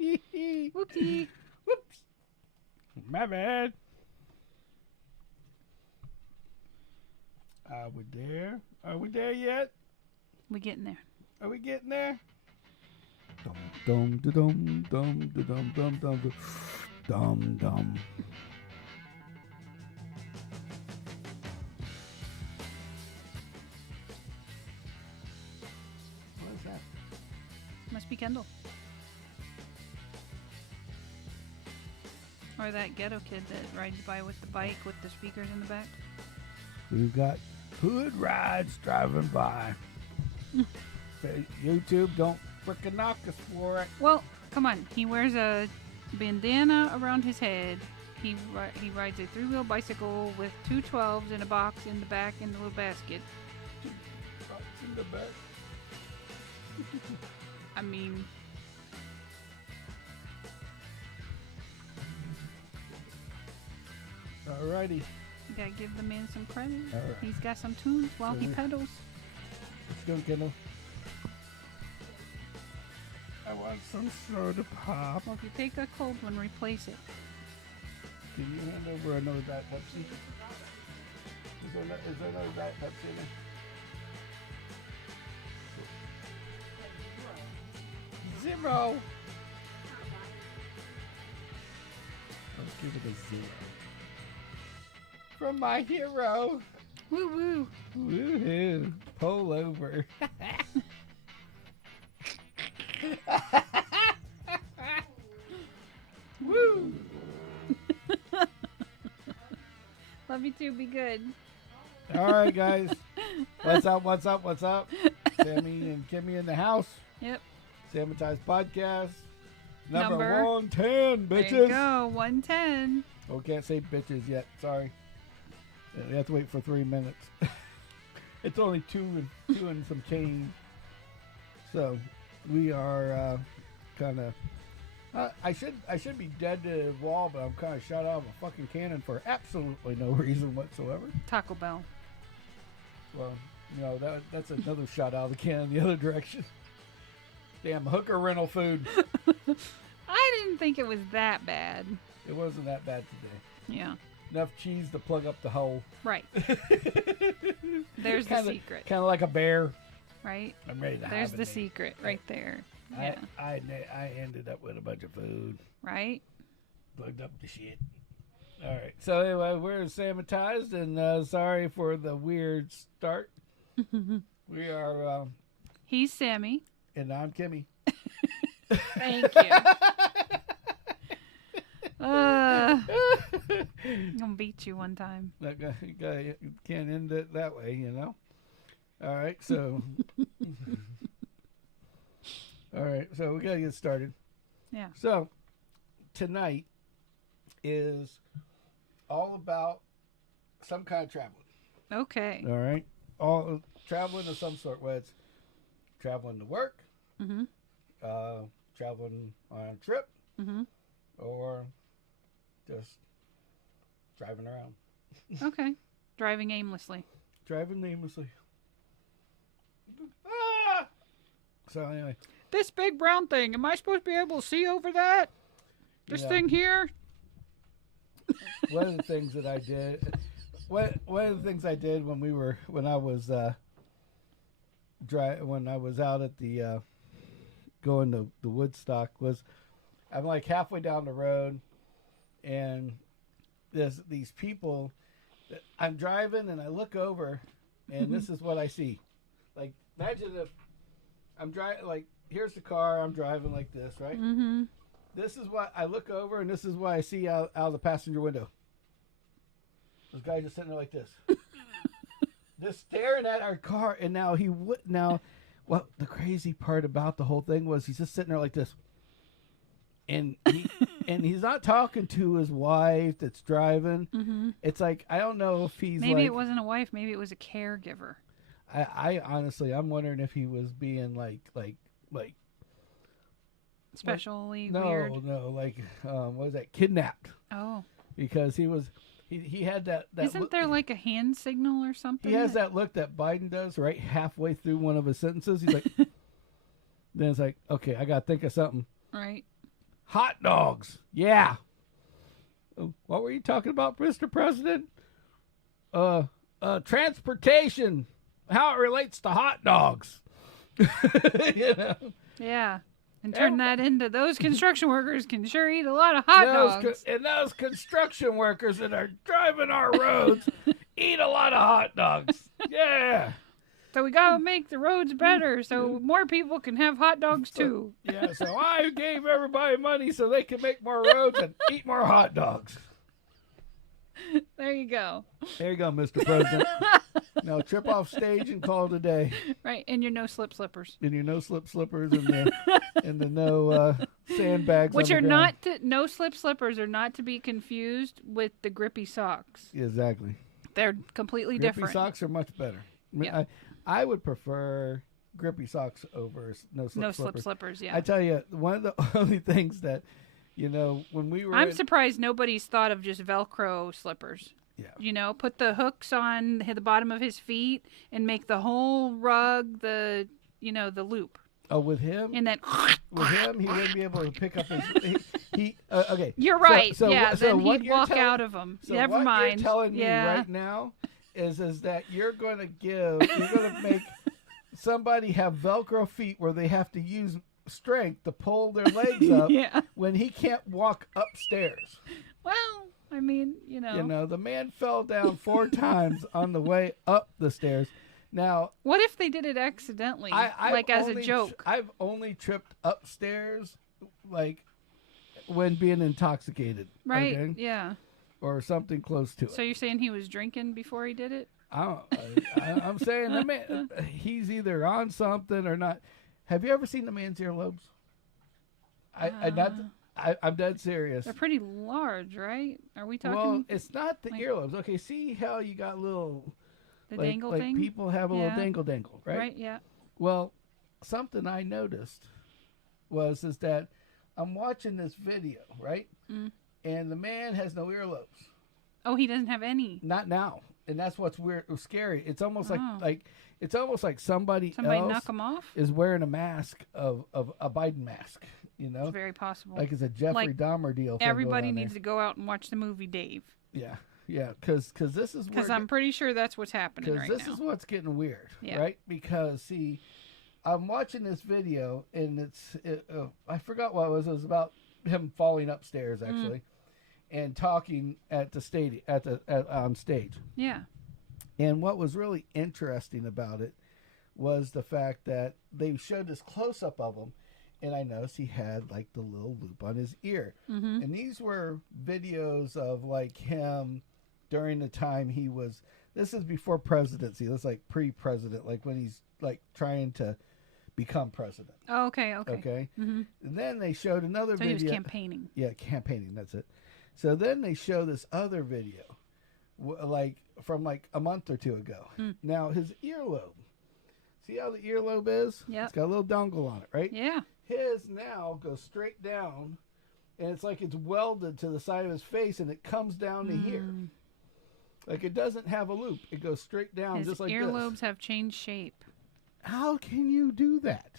Whoopsie. Whoops. My bad. Are we there? Are we there yet? We getting there. Are we getting there? Dum dum dum dum dum dum dum dum dum. What is that? Must be Kendall. Or that ghetto kid that rides by with the bike with the speakers in the back. We've got hood rides driving by. YouTube, don't frickin' knock us for it. Well, come on. He wears a bandana around his head. He rides a 3-wheel bicycle with 2 12s in a box in the back in the little basket. In the back. I mean... Alrighty. You gotta give the man some credit. All right. He's got some tunes while he pedals. Let's go, Kendall. I want some soda pop. Well, if you take a cold one, replace it. Can you hand over another Diet Pepsi? Is there another Diet Pepsi in there? Zero. Let's give it a 0. From my hero. Woo woo. Woohoo. Pull over. Woo. Love you too. Be good. All right, guys. What's up? What's up? What's up? Sammy and Kimmy in the house. Yep. Sammitized Podcast. Number Number 110, bitches. There you go. 110. Oh, can't say bitches yet. Sorry. We have to wait for 3 minutes. It's only 2 and some change. So we are kind of. I should be dead to the wall, but I'm kind of shot out of a fucking cannon for absolutely no reason whatsoever. Taco Bell. Well, that's another shot out of the cannon the other direction. Damn, hooker rental food. I didn't think it was that bad. It wasn't that bad today. Yeah. Enough cheese to plug up the hole. Right. There's the secret. Kind of like a bear. Right? I'm ready to There's the hibernate. secret right there. Yeah. I ended up with a bunch of food. Right? Plugged up the shit. All right. So anyway, we're Sammitized, and sorry for the weird start. We are... He's Sammy. And I'm Kimmy. Thank you. I'm gonna beat you one time. That guy can't end it that way, you know. All right, so we gotta get started. Yeah. So tonight is all about some kind of traveling. Okay. All right, all traveling of some sort. Whether it's traveling to work, traveling on a trip, or just driving around. Okay. Driving aimlessly. Driving aimlessly. Ah! So anyway. This big brown thing, am I supposed to be able to see over that? This thing here? One of the things that I did, one of the things I did when I was out at the going to the Woodstock was, I'm like halfway down the road, and there's these people. I'm driving and I look over, and this is what I see. Like, imagine if I'm driving, like, here's the car, I'm driving like this, right? Mm-hmm. This is what I look over, and this is what I see out of the passenger window. This guy just sitting there like this. Just staring at our car, and well, the crazy part about the whole thing was he's just sitting there like this. And he's not talking to his wife that's driving. Mm-hmm. It's like, I don't know if he's maybe it wasn't a wife, maybe it was a caregiver. I honestly, I'm wondering if he was being like especially no, weird. No, like what was that? Kidnapped. Oh. Because he had that Isn't look, there like a hand signal or something? He has that look that Biden does right halfway through one of his sentences. He's like, then it's like, okay, I gotta think of something. Right. Hot dogs. Yeah. What were you talking about, Mr. President? Transportation. How it relates to hot dogs. You know? Yeah. And turn that into those construction workers can sure eat a lot of hot dogs. And those construction workers that are driving our roads eat a lot of hot dogs. Yeah. So we got to make the roads better so more people can have hot dogs too. Yeah, so I gave everybody money so they can make more roads and eat more hot dogs. There you go. There you go, Mr. President. Now trip off stage and call it a day. Right, and your no-slip slippers. And your no-slip slippers and the no sandbags. Which are not, no-slip slippers are not to be confused with the grippy socks. Exactly. They're completely different. Grippy socks are much better. Yeah. I would prefer grippy socks over no-slip slippers, yeah. I tell you, one of the only things that, when we were... I'm surprised nobody's thought of just Velcro slippers. Yeah. Put the hooks on the bottom of his feet and make the whole rug the loop. Oh, with him? And then... With him, he wouldn't be able to pick up his... Okay. You're right. So then he'd walk out of them. So Never what mind. you're telling me right now is that you're going to make somebody have Velcro feet where they have to use strength to pull their legs up when he can't walk upstairs. Well, I mean, the man fell down 4 times on the way up the stairs. Now, what if they did it accidentally, as a joke? I've only tripped upstairs, when being intoxicated. Right, okay? Yeah. Or something close to it. So you're saying he was drinking before he did it? I'm saying the man, he's either on something or not. Have you ever seen the man's earlobes? I'm dead serious. They're pretty large, right? Are we talking? Well, it's not the earlobes. Okay, see how you got little... The dangle thing? People have a little dangle, right? Right, yeah. Well, something I noticed is that I'm watching this video, right? Mm. And the man has no earlobes. Oh, he doesn't have any. Not now. And that's what's weird, scary. It's almost like somebody else knock him off? is wearing a mask of a Biden mask. It's very possible. Like it's a Jeffrey Dahmer deal. Everybody needs to go out and watch the movie Dave. Yeah, because this is because I'm pretty sure that's what's happening right now. Because this is what's getting weird, right? Because see, I'm watching this video and I forgot what it was. It was about him falling upstairs actually, and talking at the stadium on stage. Yeah. And what was really interesting about it was the fact that they showed this close up of him. And I noticed he had the little loop on his ear. Mm-hmm. And these were videos of him during the time he was, this is before presidency. This is pre-president, when he's trying to become president. Oh, okay. Mm-hmm. And then they showed another video. So he was campaigning. Yeah, campaigning, that's it. So then they show this other video, from a month or two ago. Mm. Now his earlobe, see how the earlobe is? Yeah. It's got a little dongle on it, right? Yeah. His now goes straight down, and it's like it's welded to the side of his face, and it comes down to here. It doesn't have a loop. It goes straight down his just like this. His earlobes have changed shape. How can you do that?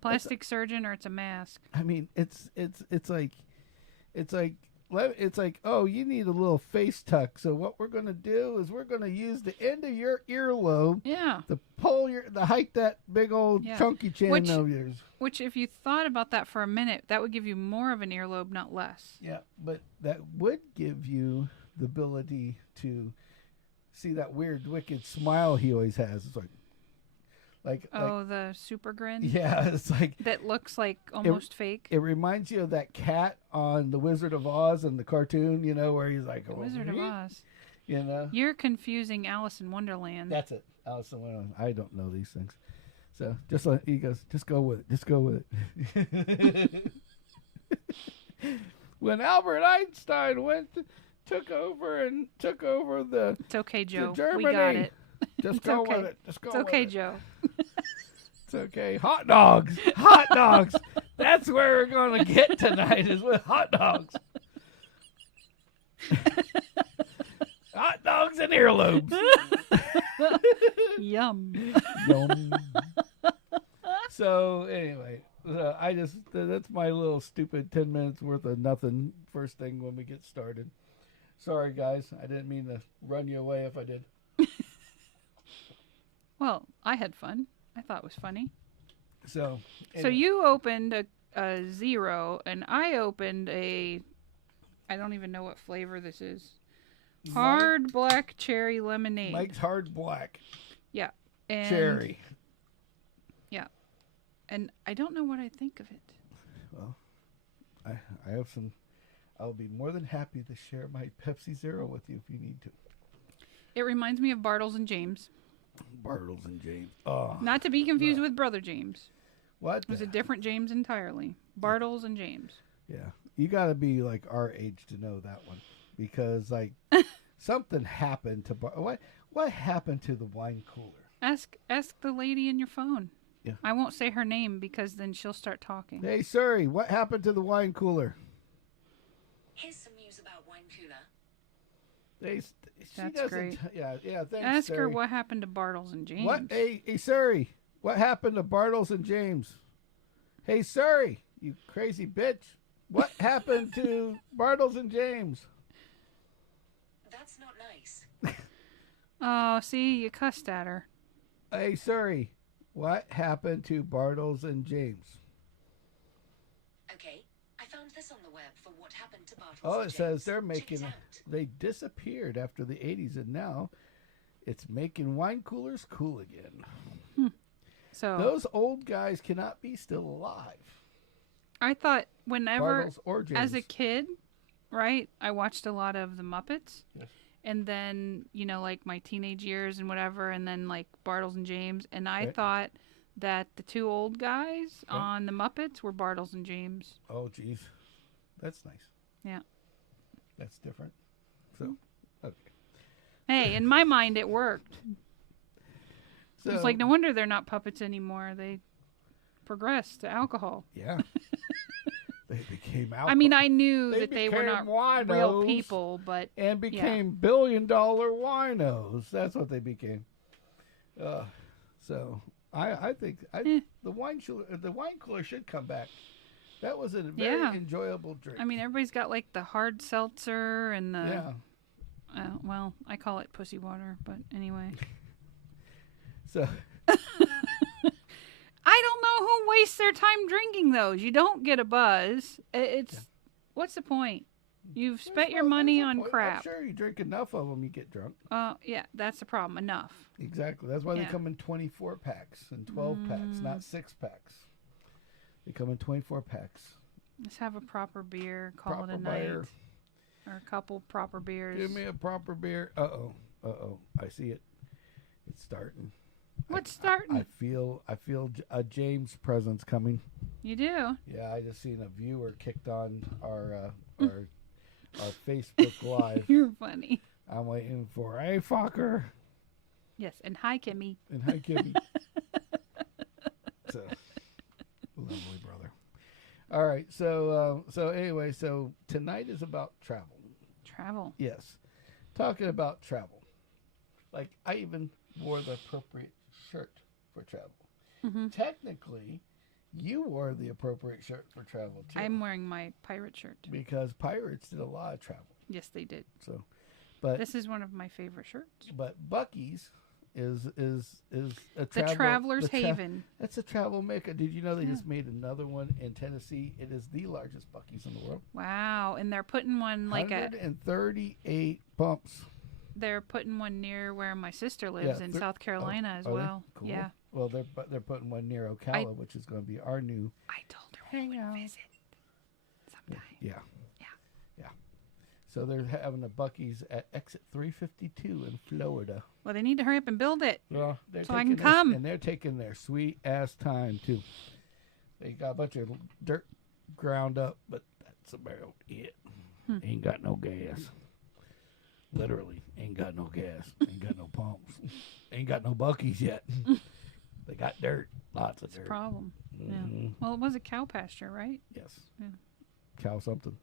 Plastic surgeon, or it's a mask. I mean, it's like, oh, you need a little face tuck. So what we're going to do is we're going to use the end of your earlobe to pull to hike that big old chunky chin of yours. Which, if you thought about that for a minute, that would give you more of an earlobe, not less. Yeah, but that would give you the ability to see that weird, wicked smile he always has. It's the super grin? Yeah, it's that looks almost fake. It reminds you of that cat on The Wizard of Oz in the cartoon, where he's like, The Wizard of Oz. You're confusing Alice in Wonderland. That's it. Alice in Wonderland. I don't know these things. So he goes, just go with it. Just go with it. When Albert Einstein took over the... It's okay, Joe. Germany, we got it. Just go with it. Just go with it. It's okay, Joe. It's okay. Hot dogs. Hot dogs. That's where we're going to get tonight, is with hot dogs. Hot dogs and earlobes. Yum. Yum. So anyway, that's my little stupid 10 minutes worth of nothing first thing when we get started. Sorry guys, I didn't mean to run you away if I did. Well, I had fun. I thought it was funny. So So you opened a zero, and I opened I don't even know what flavor this is. Hard black cherry lemonade. Mike's hard black. Yeah. And Cherry. Yeah. And I don't know what I think of it. Well, I have some. I'll be more than happy to share my Pepsi Zero with you if you need to. It reminds me of Bartles and James. Bartles and James. Oh. Not to be confused with Brother James. What? It was a different James entirely. Bartles and James. Yeah. You got to be like our age to know that one. Because like something happened to what happened to the wine cooler? Ask the lady in your phone. Yeah. I won't say her name because then she'll start talking. Hey Suri, what happened to the wine cooler? Here's some news about wine cooler. She That's doesn't. great. Yeah. Thanks. Ask her Suri. what happened to Bartles and James. What? Hey Suri, what happened to Bartles and James? Hey Suri, you crazy bitch. What happened to Bartles and James? That's not nice. Oh, see, you cussed at her. Hey Suri, what happened to Bartles and James? Okay, I found this on the web for what happened to Bartles. Oh, and it says James. they're Check making. it out. They disappeared after the 80s, and now it's making wine coolers cool again. So Those old guys cannot be still alive. I thought whenever, Bartles or James. as a kid, right, I watched a lot of the Muppets. Yes. And then, like my teenage years and whatever, and then like Bartles and James. And I Right. thought that the two old guys Right. on the Muppets were Bartles and James. Oh, geez. That's nice. Yeah. That's different. So, okay. Hey, in my mind, it worked. So, It's like, no wonder they're not puppets anymore. They progressed to alcohol. yeah. They became out. I mean, I knew They that they were became not real winos. people, but and became billion-dollar winos. That's what they became. So I think the wine cooler should come back. That was a very enjoyable drink. I mean, everybody's got like the hard seltzer and the. yeah. Well, I call it pussy water, but anyway. So I don't know who wastes their time drinking those. You don't get a buzz. What's the point? You've spent your money on crap. I'm sure you drink enough of them, you get drunk. Yeah, that's the problem. Enough. Exactly. That's why they Yeah. come in 24 packs and 12 packs, not 6 packs. They come in 24 packs. Let's have a proper beer. Call Proper it a night. beer. Or a couple proper beers. Give me a proper beer. Uh-oh. I see it. It's starting. What's starting? I feel a James presence coming. You do? Yeah, I just seen a viewer kicked on our Facebook Live. You're funny. I'm waiting for a fucker. Yes, and hi, Kimmy. And hi, Kimmy. So, lovely brother. All right, so anyway, so tonight is about travel. Travel. Yes, talking about travel. Like I even wore the appropriate shirt for travel. Mm-hmm. Technically, you wore the appropriate shirt for travel too. I'm wearing my pirate shirt. Because pirates did a lot of travel. Yes, they did. So, but This is one of my favorite shirts. but Buc-ee's is a The Traveler's Haven. That's a travel mecca. Did you know they Yeah. just made another one in Tennessee? It is the largest Buc-ee's in the world. Wow, and they're putting one like 138 pumps. they're putting one near where my sister lives in South Carolina as Are they? well. Cool. Yeah. Well, they're putting one near Ocala, which is going to be our new. I told her we would visit sometime. Yeah. Yeah. So they're having a Buc-ee's at exit 352 in Florida. Well, they need to hurry up and build it. Well, they're So I can taking come. and they're taking their sweet ass time too. They got a bunch of dirt ground up, but that's about it. Ain't got no gas. Literally, ain't got no gas. Ain't got no pumps. Ain't got no Buc-ee's yet. They got dirt, lots of dirt. Problem. Mhm. Yeah. Well, it was a cow pasture, right? Yes. Yeah. Cow something.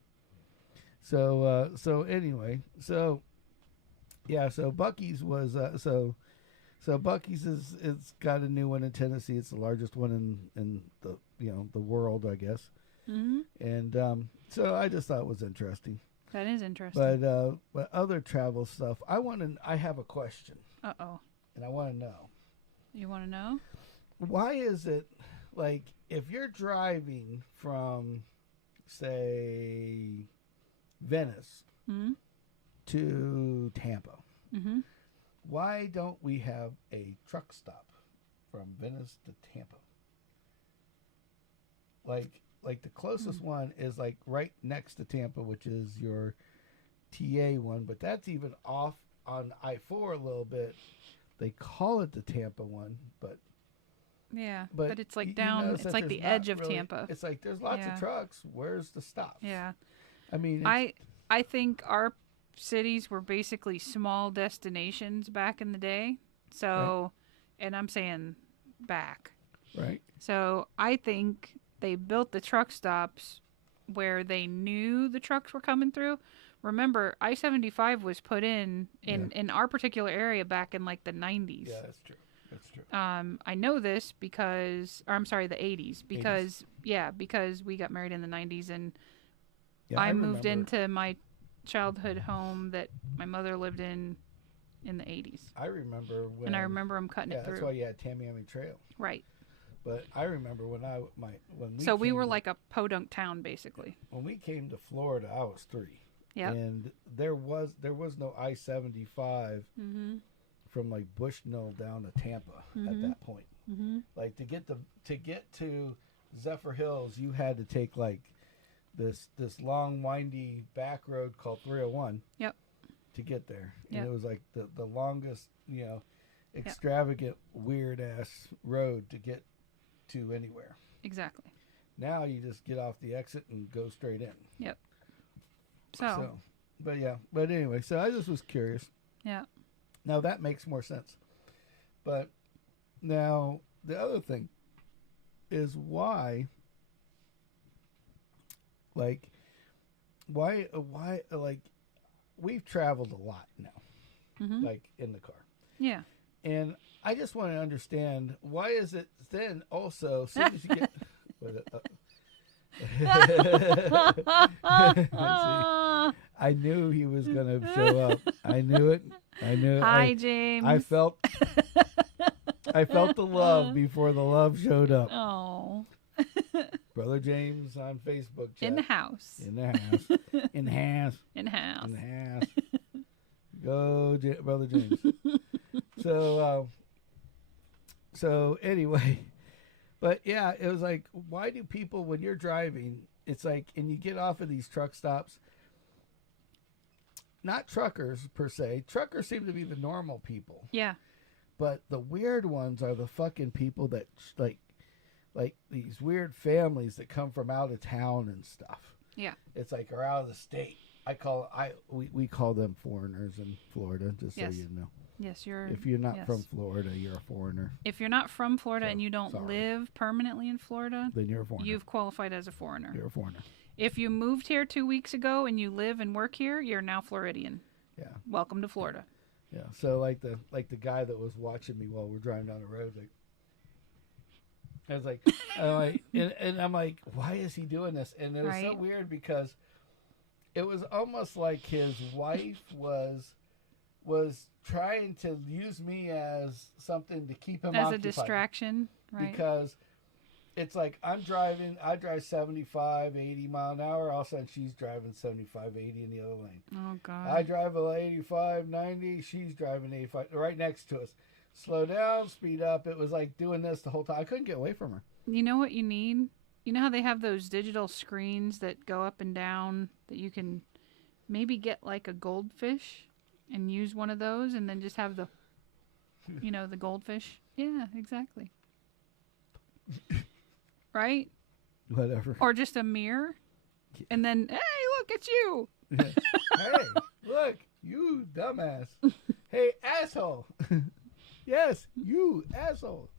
So anyway, so Buc-ee's was So Bucky's is it's got a new one in Tennessee. It's the largest one in the the world, I guess. Mm-hmm. And so I just thought it was interesting. That is interesting. But other travel stuff, I have a question. Uh-oh. And I want to know. You want to know? Why is it like if you're driving from, say, Venice Mm-hmm. to Tampa, Mm-hmm. why don't we have a truck stop from Venice to Tampa? Like the closest one is like right next to Tampa, which is your TA one, but that's even off on I-4 a little bit. They call it the Tampa one, but Yeah, but it's like you down. notice It's that like the there's not edge of really- Tampa. It's like there's lots Yeah. of trucks. Where's the stop? Yeah, I mean, I think our cities were basically small destinations back in the day. So, and I'm saying back. right. So I think they built the truck stops where they knew the trucks were coming through. Remember, I-75 was put in our particular area back in like the 90s. Yeah, that's true. That's true. I know this because, or I'm sorry, the 80s, because because we got married in the 90s, and Yeah, I moved remember- into my childhood home that my mother lived in the 80s. I remember when. And I remember them cutting Yeah, it through. that's why you had Tamiami Trail. Right. But I remember when So we came were to- like a podunk town, basically. when we came to Florida, I was 3. Yep. And there was no I-75 Mm-hmm. from like Bushnell down to Tampa at that point. Mm-hmm. Like to get to Zephyr Hills, you had to take like this long windy back road called 301. Yep. To get there. Yep. And it was like the longest, extravagant weird ass road to get to anywhere. Exactly. Now you just get off the exit and go straight in. Yep. But anyway, so I just was curious. Yeah. Now that makes more sense. But now the other thing is why we've traveled a lot now, Mm-hmm. like in the car. Yeah. And I just want to understand why is it then also as soon as you get See, I knew he was gonna show up. I knew it. Hi, James. I felt the love before the love showed up. Oh. Brother James on Facebook chat. In the house. In the house. In the house. In the house. In the house. Go, Brother James. So anyway, but yeah, it was like, why do people, when you're driving, it's like, and you get off of these truck stops, not truckers per se. Truckers seem to be the normal people. Yeah. But the weird ones are the fucking people that like these weird families that come from out of town and stuff. Yeah. It's like, are out of the state. We call them foreigners in Florida, just Yes. so you know. Yes, If you're not yes. from Florida, you're a foreigner. If you're not from Florida So, and you don't sorry. live permanently in Florida, Then you're a foreigner. you've qualified as a foreigner. You're a foreigner. If you moved here 2 weeks ago and you live and work here, you're now Floridian. Yeah. Welcome to Florida. Yeah. So like the guy that was watching me while we're driving down the road, and I'm like, why is he doing this? And it was so Right. weird because it was almost like his wife was trying to use me as something to keep him As a occupied. distraction, right? Because it's like I drive 75, 80 mile an hour. All of a sudden she's driving 75, 80 in the other lane. Oh, God. I drive 85, 90. She's driving 85 right next to us. Slow down, speed up. It was like doing this the whole time. I couldn't get away from her. You know what you need? You know how they have those digital screens that go up and down that you can maybe get like a goldfish and use one of those and then just have the, the goldfish? Yeah, exactly. Right? Whatever. Or just a mirror. And then, hey, look, it's you. Hey, look, you dumbass. Hey, asshole. Yes, you asshole.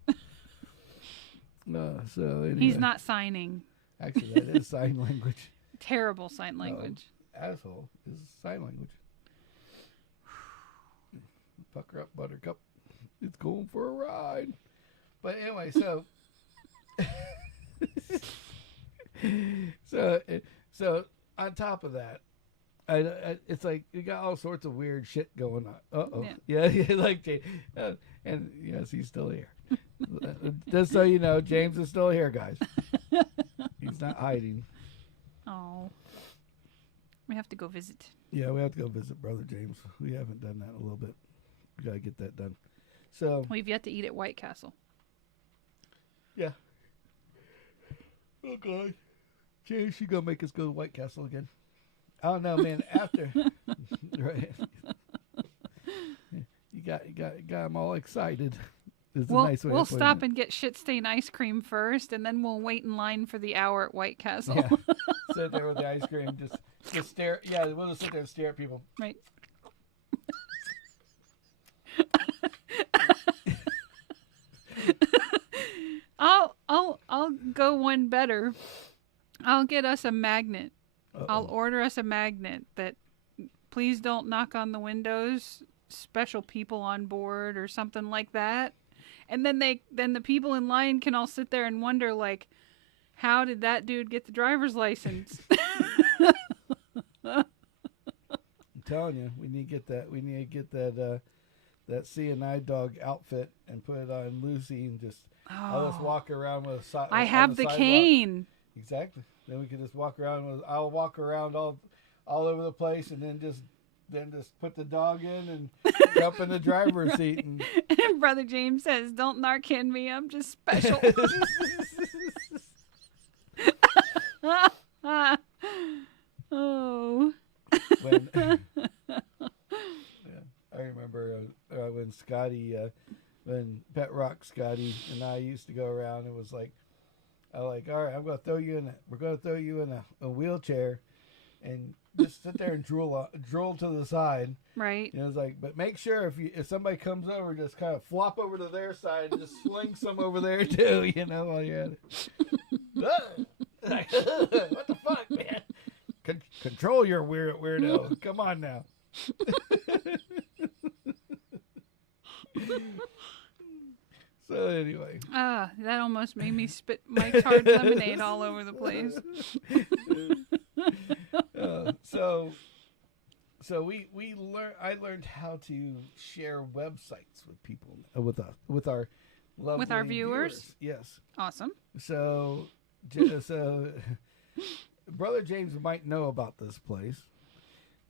So anyway. He's not signing. Actually, that is sign language. Terrible sign language. Asshole is sign language. Pucker up, buttercup. It's going for a ride. But anyway, so so on top of that, it's like you got all sorts of weird shit going on. Yeah, like and yes, he's still here. Just so you know, James is still here, guys. He's not hiding. Oh, we have to go visit. Yeah, we have to go visit Brother James. We haven't done that in a little bit. We gotta get that done. So we've yet to eat at White Castle. Yeah. Oh God, James, you gonna make us go to White Castle again? I don't know, man. After, right? You got them all excited. We'll stop and get shit stain ice cream first, and then we'll wait in line for the hour at White Castle. Yeah. Sit there with the ice cream, just stare. Yeah, we'll just sit there and stare at people. Right. I'll go one better. I'll get us a magnet. Uh-oh. I'll order us a magnet that please don't knock on the windows, special people on board or something like that. And then the people in line can all sit there and wonder, like, how did that dude get the driver's license? I'm telling you, we need to get that. We need to get that C&I dog outfit and put it on Lucy and just. I'll just walk around with a I have the cane. Exactly. Then we can just walk around with. I'll walk around all over the place, and then just put the dog in and jump in the driver's seat. And Brother James says, "Don't Narcan me. I'm just special." Oh. I remember when Scotty, when Pet Rock Scotty and I used to go around. It was like, all right, we're going to throw you in a wheelchair, and just sit there and drool to the side. Right. You know, it's like, but make sure if somebody comes over, just kind of flop over to their side and just sling some over there too. You know, while you're at it. Like, what the fuck, man? Control your weirdo. Come on now. So anyway. That almost made me spit Mike's Hard Lemonade all over the place. So I learned how to share websites with people, with our lovely viewers. Yes. Awesome. So Brother James might know about this place,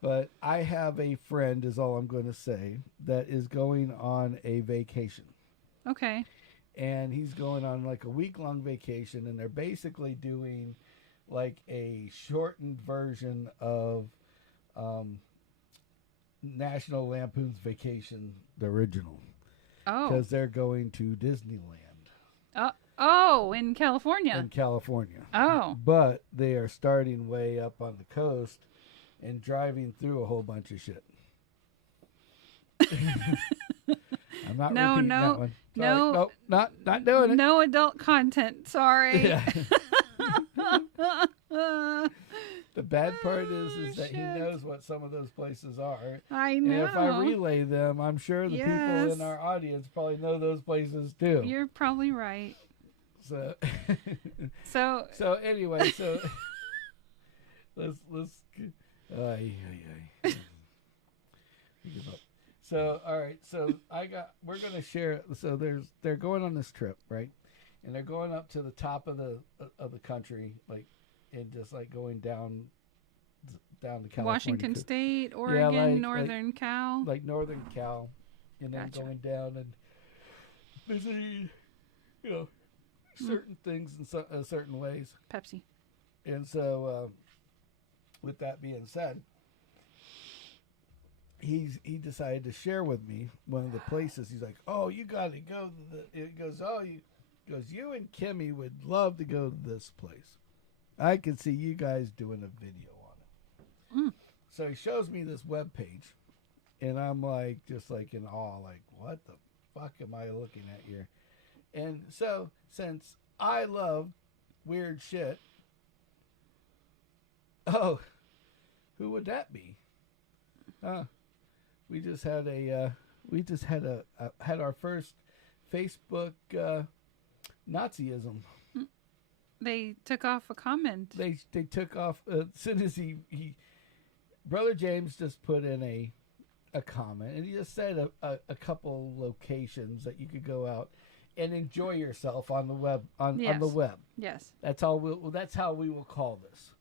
but I have a friend, is all I'm going to say, that is going on a vacation. Okay. And he's going on like a week-long vacation, and they're basically doing like a shortened version of National Lampoon's Vacation, the original. Oh. Because they're going to Disneyland. In California. In California. Oh. But they are starting way up on the coast and driving through a whole bunch of shit. I'm not repeating that one. Sorry. Nope, not doing it. No adult content. Sorry. Yeah. The bad part is that he knows what some of those places are. I know. And if I relay them, I'm sure the people in our audience probably know those places too. You're probably right. So anyway, let's give up. So all right, so we're gonna share. So they're going on this trip, right? And they're going up to the top of the country, like, and just like going down to California. Washington State, Oregon, Northern Cal. Like Northern Cal, and then Gotcha. going down and visiting, certain things in certain ways. Pepsi. And so, with that being said, he decided to share with me one of the places. He's like, "Oh, you got to go to the." It goes, "You and Kimmy would love to go to this place. I can see you guys doing a video on it." Mm. So he shows me this webpage, and I'm like, just like in awe, like, what the fuck am I looking at here? And so, since I love weird shit, who would that be? We just had a We just had had our first Facebook Nazism. They took off a comment. They took off as soon as he Brother James just put in a comment, and he just said a couple locations that you could go out and enjoy yourself on the web on the web. Yes. That's how we will call this.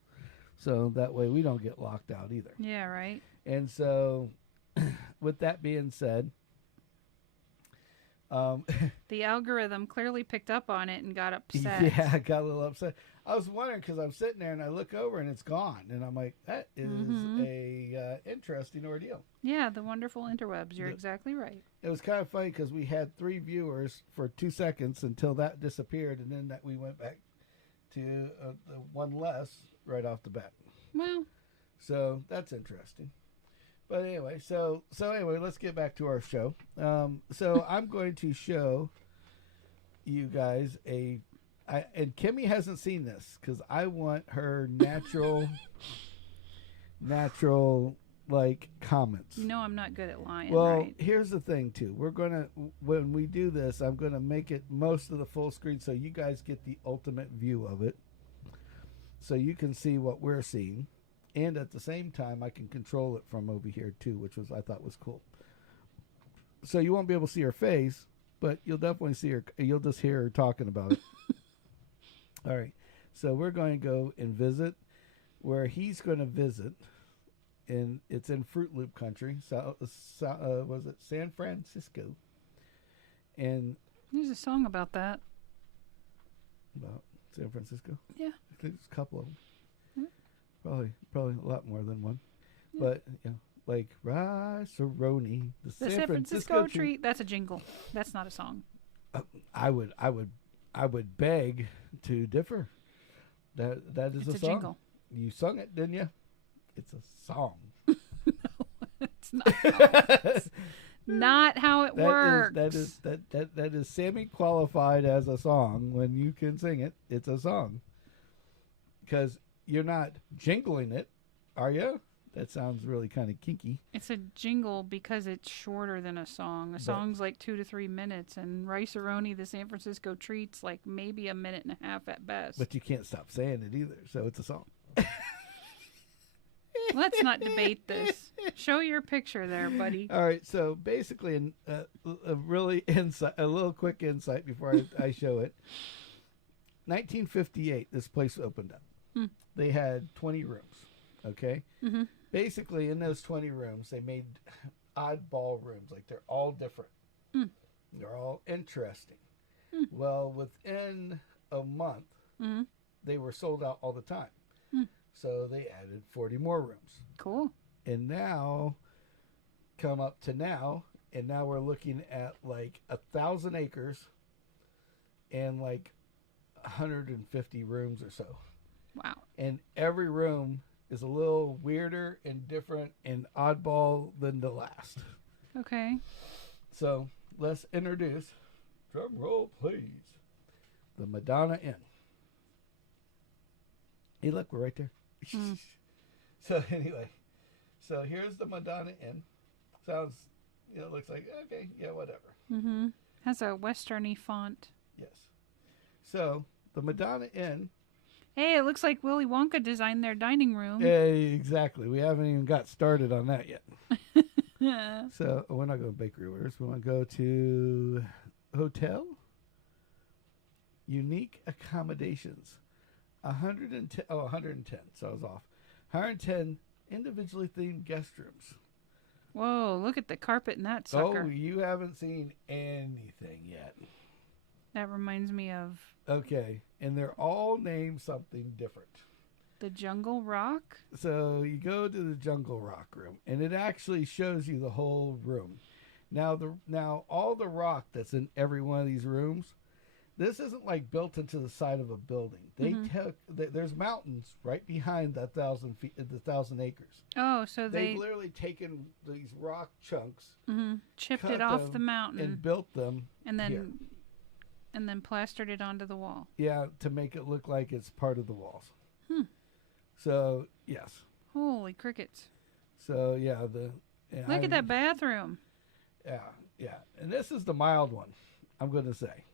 So that way we don't get locked out either. Yeah, right. And so with that being said, the algorithm clearly picked up on it and got upset. Yeah, I got a little upset. I was wondering because I'm sitting there and I look over and it's gone, and I'm like, that is a interesting ordeal. Yeah, the wonderful interwebs. You're exactly right. It was kind of funny because we had 3 viewers for 2 seconds until that disappeared, and then that we went back to the one less right off the bat. Well, so that's interesting. But anyway, so anyway, let's get back to our show. So I'm going to show you guys and Kimmy hasn't seen this because I want her natural like comments. you know I'm not good at lying, Well, right? here's the thing too. When we do this, I'm gonna make it most of the full screen so you guys get the ultimate view of it, so you can see what we're seeing, and at the same time I can control it from over here too, which I thought was cool. So you won't be able to see her face, but you'll definitely see her. You'll just hear her talking about it. All right. So we're going to go and visit where he's going to visit, and it's in Fruit Loop country. Was it San Francisco? And There's a song about that. about San Francisco. Yeah. I think there's a couple of them. Hmm. Probably a lot more than one. Yeah. But like Rice-A-Roni, the San Francisco treat. That's a jingle. That's not a song. I would beg to differ. That is It's a song. Jingle. You sung it, didn't you? It's a song. It's not. Not how it works. That is semi-qualified as a song. When you can sing it, it's a song. Because you're not jingling it, are you? That sounds really kind of kinky. It's a jingle because it's shorter than a song. A song's like 2 to 3 minutes, and Rice-A-Roni, the San Francisco treat's like maybe a minute and a half at best. But you can't stop saying it either, so it's a song. Let's not debate this. Show your picture there, buddy. All right, so basically, a little quick insight before I show it. 1958, this place opened up. They had 20 rooms. Okay. Mm-hmm. Basically, in those 20 rooms, they made oddball rooms. Like they're all different. They're all interesting. Well, within a month, they were sold out all the time. So they added 40 more rooms. Cool. And now, come up to now, and now we're looking at like 1,000 acres and like 150 rooms or so. Wow. And every room is a little weirder and different and oddball than the last. Okay. So let's introduce, drum roll please, the Madonna Inn. Hey, look, we're right there. So anyway, so here's the Madonna Inn. Sounds, looks like, okay, yeah, whatever. Mm-hmm. Has a westerny font. Yes. So the Madonna Inn. Hey, it looks like Willy Wonka designed their dining room. Exactly. We haven't even got started on that yet. So we're not going to bakery orders. We want to go to hotel. Unique accommodations. 110. Oh, 110. So I was off. 110 individually themed guest rooms. Whoa, look at the carpet in that sucker. Oh, you haven't seen anything yet. That reminds me of... Okay, and they're all named something different. The Jungle Rock? So you go to the Jungle Rock room, and it actually shows you the whole room. Now all the rock that's in every one of these rooms, this isn't like built into the side of a building. They there's mountains right behind that 1,000 acres. Oh, so They've literally taken these rock chunks, chipped it off the mountain, and built them, and then here. And then plastered it onto the wall. Yeah, to make it look like it's part of the walls. So yes. Holy crickets! So yeah, look at that bathroom. Yeah. And this is the mild one, I'm going to say.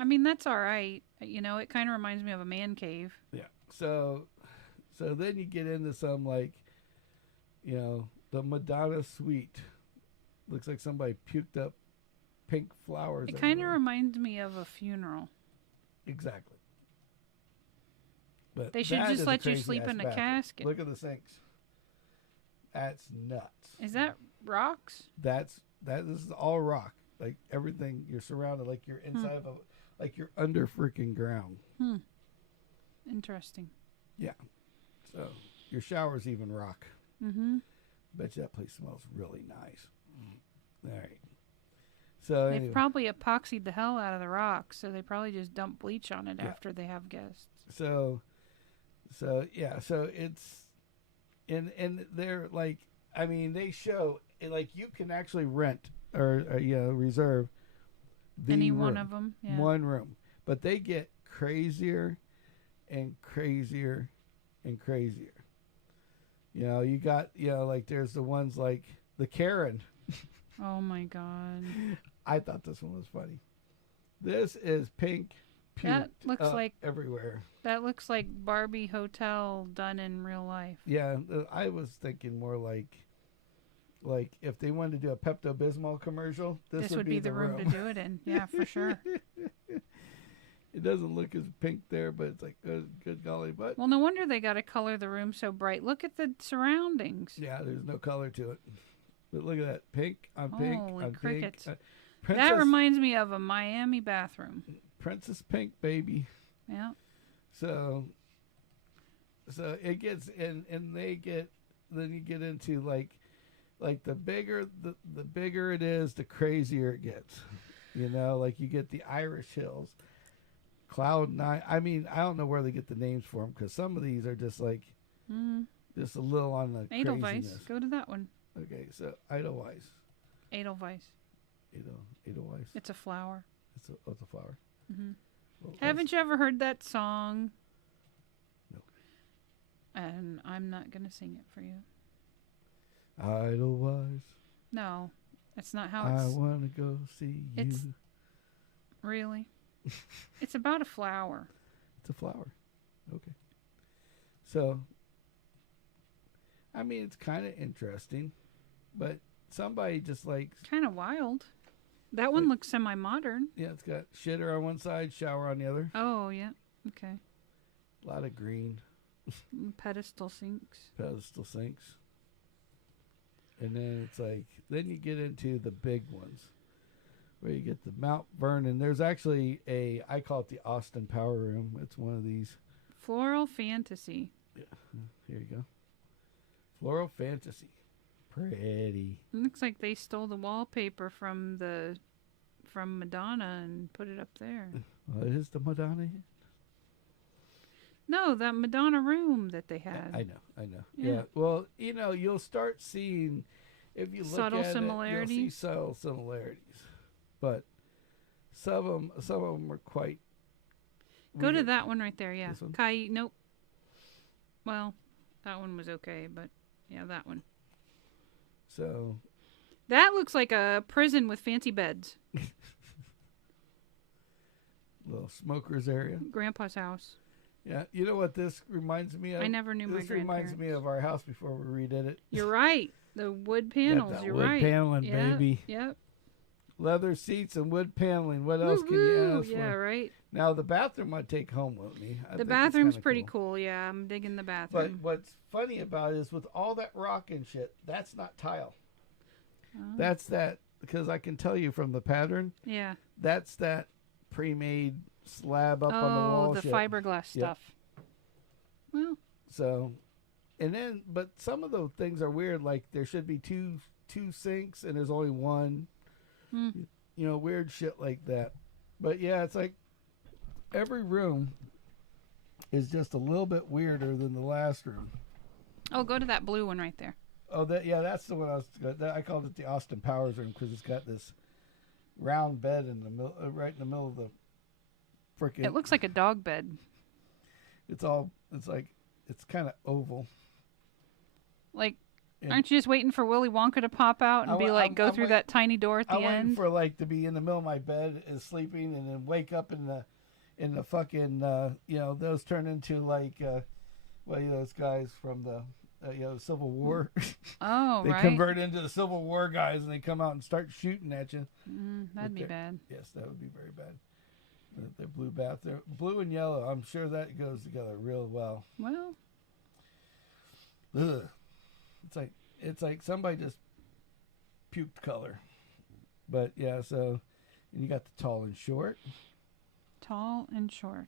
I mean, that's all right. You know, it kind of reminds me of a man cave. Yeah. So then you get into some like, the Madonna suite. Looks like somebody puked up pink flowers. It kind of everywhere. reminds me of a funeral. Exactly. But They should that just is let you crazy sleep ass in a bathroom. casket. Look at the sinks. That's nuts. Is that rocks? This is all rock. Like everything, you're surrounded like you're inside of like you're under freaking ground. Interesting. Yeah. So your shower's even rock. Mm-hmm. Bet you that place smells really nice. All right. So They've anyway, probably epoxied the hell out of the rocks, so they probably just dump bleach on it Yeah. after they have guests. so yeah. So it's and they're like, I mean, they show like you can actually rent or reserve Any room, one of them. Yeah. one room, but they get crazier and crazier and crazier. You got like there's the ones like the Karen. Oh my God. I thought this one was funny. This is pink. That puked looks up like everywhere. That looks like Barbie Hotel done in real life. Yeah, I was thinking more like if they wanted to do a Pepto-Bismol commercial, this would be the room to do it in. Yeah, for sure. It doesn't look as pink there, but it's like good golly, but Well, no wonder they got to color the room so bright. Look at the surroundings. yeah, there's no color to it. But look at that, pink on pink Holy on crickets. pink. That reminds me of a Miami bathroom. Princess Pink, baby. Yeah. So it gets and they get then you get into like the bigger the bigger it is, the crazier it gets. Like you get the Irish Hills, Cloud 9. I mean, I don't know where they get the names for them because some of these are just like just a little on the Edelweiss. craziness. Go to that one. Okay, so Edelweiss. Edelweiss. Edelweiss. It's a flower. It's a flower. Mm-hmm. Well, Haven't you ever heard that song? No. And I'm not going to sing it for you. Edelweiss. No, that's not how I it's... want to go see It's- you. Really? It's about a flower. It's a flower. Okay. So, I mean, it's kind of interesting, but somebody just like, Kind of wild. That one looks semi-modern. yeah, it's got shitter on one side, shower on the other. Oh, yeah. Okay. A lot of green Pedestal sinks. pedestal sinks. And then it's like, then you get into the big ones where you get the Mount Vernon. There's actually I call it the Austin Power Room. It's one of these. Floral Fantasy. Here you go. Floral Fantasy. Pretty. It looks like they stole the wallpaper from Madonna and put it up there. What is the Madonna? No, that Madonna room that they had. I know. Yeah. Yeah. Well, you'll start seeing if you look Subtle at similarities? it, you'll see subtle similarities. But some of them are quite. Go to weird. that one right there, yeah. This one? Nope. Well, that one was okay, but yeah, that one. So That looks like a prison with fancy beds. little smokers area. Grandpa's house. Yeah. You know what this reminds me of? I never knew my This reminds me grandparents. of our house before we redid it. You're right. The wood Got panels. that You're wood right. paneling, Yeah, baby. Yep. Leather seats and wood paneling. What else can you Woo-hoo. ask Yeah, for? right. Now the bathroom I'd take home with me. I The think it's bathroom's kinda pretty cool. Yeah, I'm digging the But bathroom. what's funny about it is with all that rock and shit, that's not tile. Oh. That's that because I can tell you from the pattern, Yeah. that's that pre-made slab up on the wall. the shit. fiberglass Yep. stuff. Well, So, and then but some of the things are weird. Like there should be two sinks and there's only one. Weird shit like that. But yeah, it's like every room is just a little bit weirder than the last room. oh, go to that blue one right there. Oh, that's the one I called it the Austin Powers room because it's got this round bed in the middle, right in the middle of the freaking. It looks like a dog bed. It's kind of oval. Like Aren't you just waiting for Willy Wonka to pop out and go through that tiny door at the I'm end? waiting for to be in the middle of my bed and sleeping, and then wake up in the fucking those turn into those guys from the the Civil War. Oh, they right. convert into the Civil War guys, and they come out and start shooting at you. That'd be bad. Yes, that would be very bad. The blue and yellow. I'm sure that goes together real well. Well, ugh. It's like somebody just puked color. But yeah, so and you got the tall and short. Tall and short.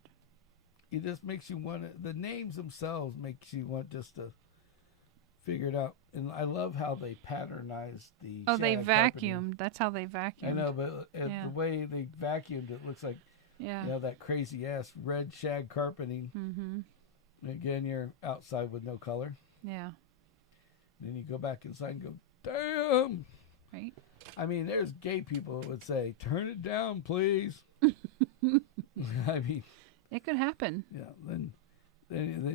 It just makes you want the names themselves makes you want just to figure it out. And I love how they patternized the they shag vacuumed. carpeting. That's how they vacuumed. I know, but the way they vacuumed it looks like that crazy ass red shag carpeting. Mm-hmm. Again, you're outside with no color. Yeah. Then you go back inside and go, damn. Right. I mean, there's gay people that would say, turn it down, please. I mean, it could happen. Yeah. Then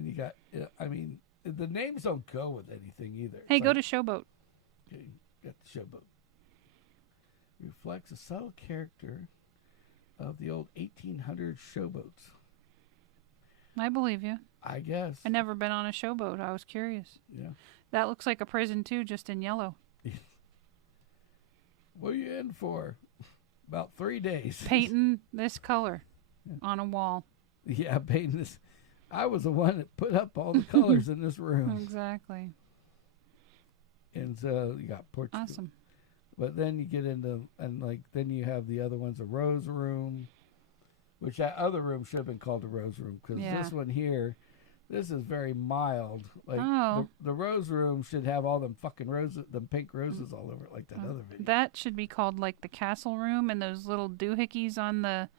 you got. I mean, the names don't go with anything either. Hey, go to Showboat. Okay, got the Showboat. Reflects a subtle character of the old 1800s showboats. I believe you. I guess. I've never been on a showboat. I was curious. Yeah. That looks like a prison too, just in yellow. What are you in for? About 3 days. Painting this color on a wall. Yeah, painting this. I was the one that put up all the colors in this room. Exactly. And so you got Portugal. Awesome. But then you get into, then you have the other ones, a rose room, which that other room should have been called the rose room, because this one here, this is very mild. The rose room should have all them fucking roses, them pink roses all over it, like that other video. That should be called like the castle room, and those little doohickeys on the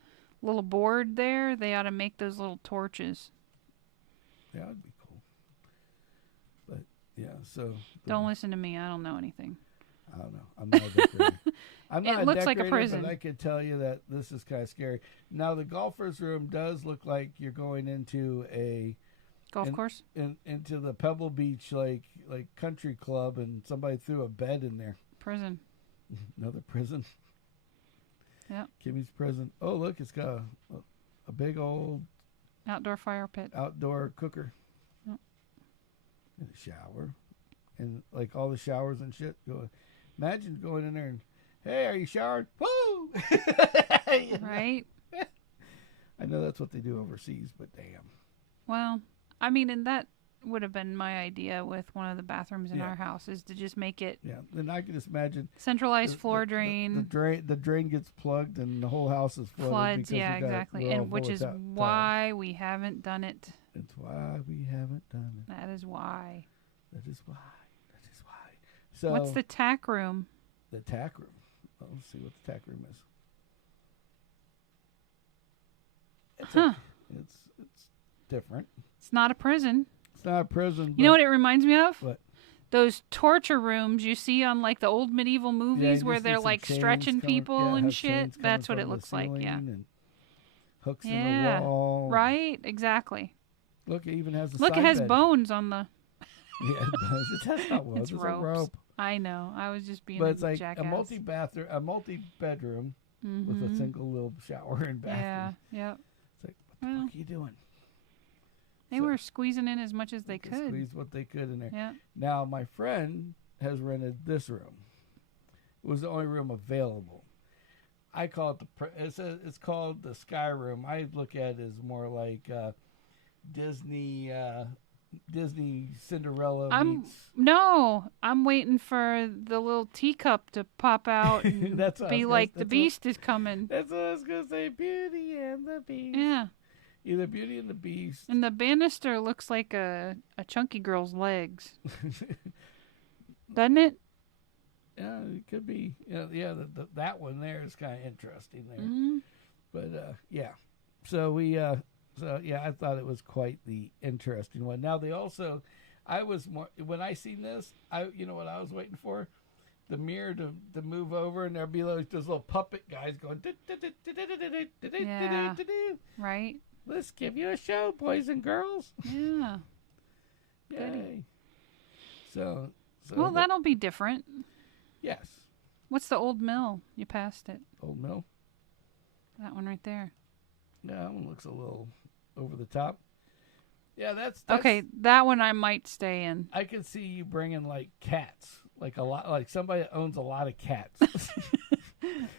little board there, they ought to make those little torches. Yeah, that'd be cool. But yeah, so don't listen to me. I don't know anything. I don't know. I'm not a decorator. I'm not it looks like a prison. But I can tell you that this is kind of scary. Now, the golfer's room does look like you're going into a golf course, into the Pebble Beach like country club, and somebody threw a bed in there. Prison. Another prison. Yeah. Kimmy's prison. Oh, look, it's got a big old outdoor fire pit, outdoor cooker, and a shower, and like all the showers and shit. Imagine going in there and, hey, are you showered? Woo! Right? I know that's what they do overseas, but damn. Well, I mean, and that would have been my idea with one of the bathrooms in our house, is to just make it. Yeah, then I can just imagine centralized floor drain. The drain gets plugged and the whole house is flooded. Floods, yeah, exactly, and which is why we haven't done it. It's why we haven't done it. That is why. That is why. So what's the tack room? The tack room. Well, let's see what the tack room is. It's different. It's not a prison. It's not a prison. You know what it reminds me of? What? Those torture rooms you see on like the old medieval movies where they're like stretching people and shit. That's what it looks like. Yeah. And hooks in the wall. Right. Exactly. Look, it even has a Look, side it has bed. bones on the. Yeah, it does. That's not wood. It's a rope. I know. I was just being. But it's like jackass. a multi-bedroom with a single little shower and bathroom. Yeah. It's like, what the fuck are you doing? They were squeezing in as much as they could. Squeeze what they could in there. Yeah. Now, my friend has rented this room. It was the only room available. I call it it's called the Sky Room. I look at it as more like Disney Cinderella meets. No, I'm waiting for the little teacup to pop out and be like the Beast is coming. That's what I was gonna say. Beauty and the Beast. Yeah. Either Beauty and the Beast. And the banister looks like a chunky girl's legs. Doesn't it? Yeah, it could be. That one there is kind of interesting there. Mm-hmm. But yeah. So I thought it was quite the interesting one. Now when I seen this, you know what I was waiting for? The mirror to move over, and there'd be like those little puppet guys going. Yeah. Right. Let's give you a show, boys and girls. Yeah. Yay. So So Well, that'll be different. yes, What's the old mill? You passed it. Old Mill. That one right there. Yeah, that one looks a little over the top. Yeah, that's Okay, that one I might stay in. I can see you bringing like cats, like a lot, like somebody that owns a lot of cats,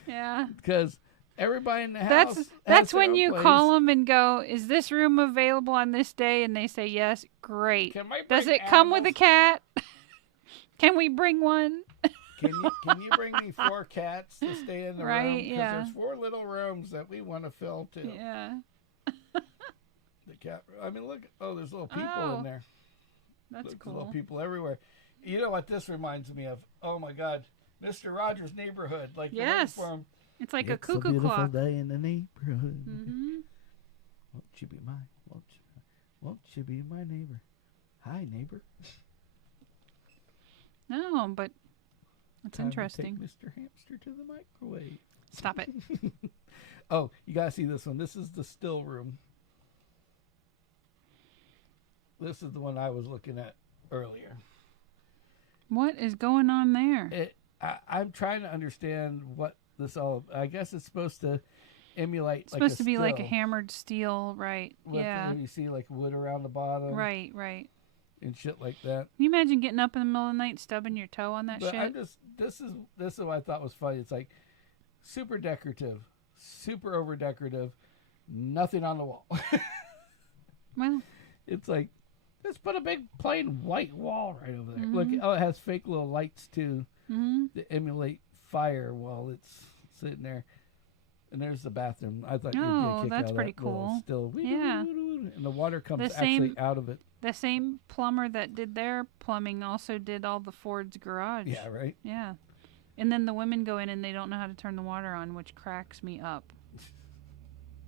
Yeah. because everybody in the house. That's when you call them and go, "Is this room available on this day?" And they say yes. Great. Does it come with a cat? Can we bring one? Can you bring me 4 cats to stay in the room? Right, Because yeah. there's 4 little rooms that we want to fill too. Yeah. The cat. I mean, look. Oh, there's little people in there. That's Look, cool. Little people everywhere. You know what this reminds me of? Oh my God, Mr. Rogers' Neighborhood. Like you're looking Yes. for him. It's like It's a cuckoo clock. day in the neighborhood. Mm-hmm. Won't you be mine? Won't you be my neighbor? Hi, neighbor. No, but it's Time to interesting. take Mr. Hamster to the microwave. Stop it. Oh, you gotta see this one. This is the still room. This is the one I was looking at earlier. What is going on there? I'm trying to understand what this all. I guess it's supposed to emulate. It's supposed a to be like a still hammered steel, right? with, Yeah. You see like wood around the bottom, Right. and shit like that. Can you imagine getting up in the middle of the night, stubbing your toe on that But shit? I'm just this is what I thought was funny. It's like super decorative, super over decorative, nothing on the wall. Well, It's like let's put a big plain white wall right over there. Mhm. Look, oh, it has fake little lights too mm-hmm. to emulate fire while it's sitting there. And there's the bathroom. I thought you'd Oh, get a kick that's out of pretty that little cool. Still, Yeah. and the water comes The actually same- out of it. The same plumber that did their plumbing also did all the Ford's garage. Yeah, right. Yeah. And then the women go in and they don't know how to turn the water on, which cracks me up.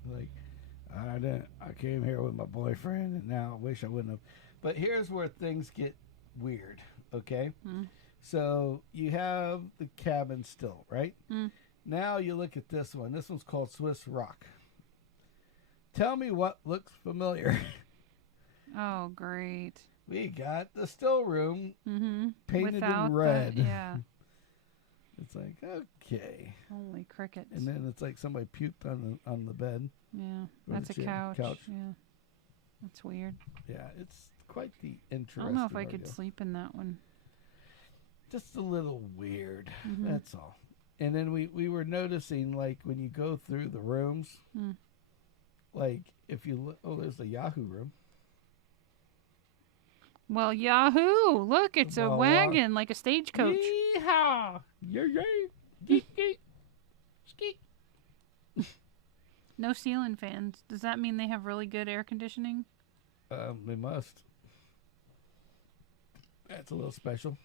Like, I came here with my boyfriend, and now I wish I wouldn't have. But here's where things get weird. Okay, so you have the cabin still, right? Now you look at this one. This one's called Swiss Rock. Tell me what looks familiar. Oh, great. We got the still room Mm-hmm. painted Without in red. yeah. It's like, okay. Holy crickets. And then it's like somebody puked on the bed. Yeah. Or That's a the couch. couch. Yeah. That's weird. Yeah, it's quite the interesting. I don't know if I could ordeal. sleep in that one. Just a little weird. Mhm. That's all. And then we were noticing, like, when you go through the rooms, like, if you look, oh, there's the Yahoo room. Well, Yahoo! Look, it's a Well, wagon like a stagecoach. Yeehaw! Yay! Geek, geek. Skeet. No ceiling fans. Does that mean they have really good air conditioning? They must. That's a little special.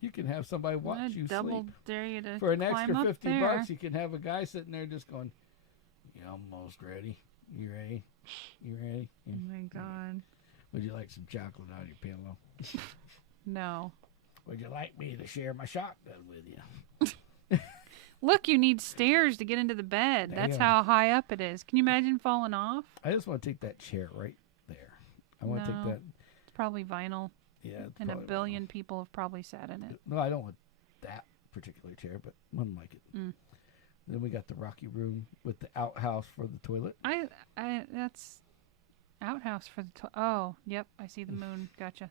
You can have somebody watch I'd you double sleep. dare you to For an climb extra up $50, there. you can have a guy sitting there just going, "You almost ready? You ready? You ready? Oh my god. Would you like some chocolate on your pillow? No. Would you like me to share my shotgun with you?" Look, you need stairs to get into the bed. That's Damn. how high up it is. Can you imagine falling off? I just want to take that chair right there. I want to No. take that. It's probably vinyl, Yeah. it's and a probably billion people have probably sat in it. one. No, I don't want that particular chair, but one like it. Then we got the Rocky room with the outhouse for the toilet. That's outhouse for the oh, yep, I see the moon. Gotcha.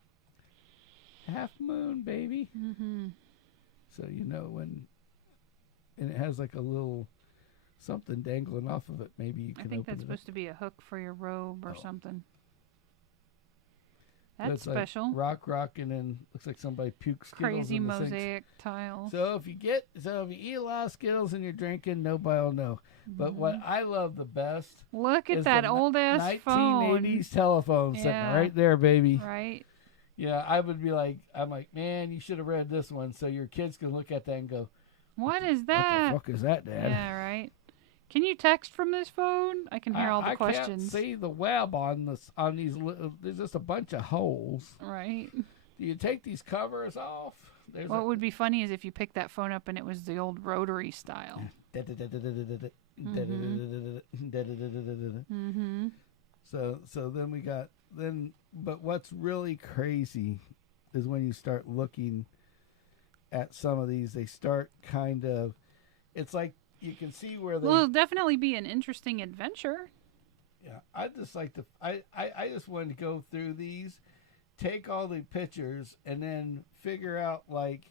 Half moon, baby. Mm-hmm. So you know when, and it has like a little something dangling off of it. Maybe you I can think open that's it supposed to be a hook for your robe or Oh. something. up. That's Like special. rock, and then looks like somebody puked Skittles Crazy in the sinks. mosaic tile. So if you eat a lot of Skittles and you're drinking, nobody will know. But what I love the best Look at is that the old ass phone. 1980s telephone sitting Yeah. right there, baby. Right? Yeah, I would be like, I'm like, man, you should have read this one so your kids can look at that and go, What is that? what the fuck is that, Dad? Yeah, right. Can you text from this phone? I can hear all the I questions. can't see the web on these. There's just a bunch of holes. Right. Do you take these covers off? There's What would be funny is if you picked that phone up and it was the old rotary style. Mm-hmm. So then we got but what's really crazy is when you start looking at some of these, they start kind of. It's like you can see where they. Well, it'll definitely be an interesting adventure. Yeah, I just like to. I just wanted to go through these, take all the pictures, and then figure out like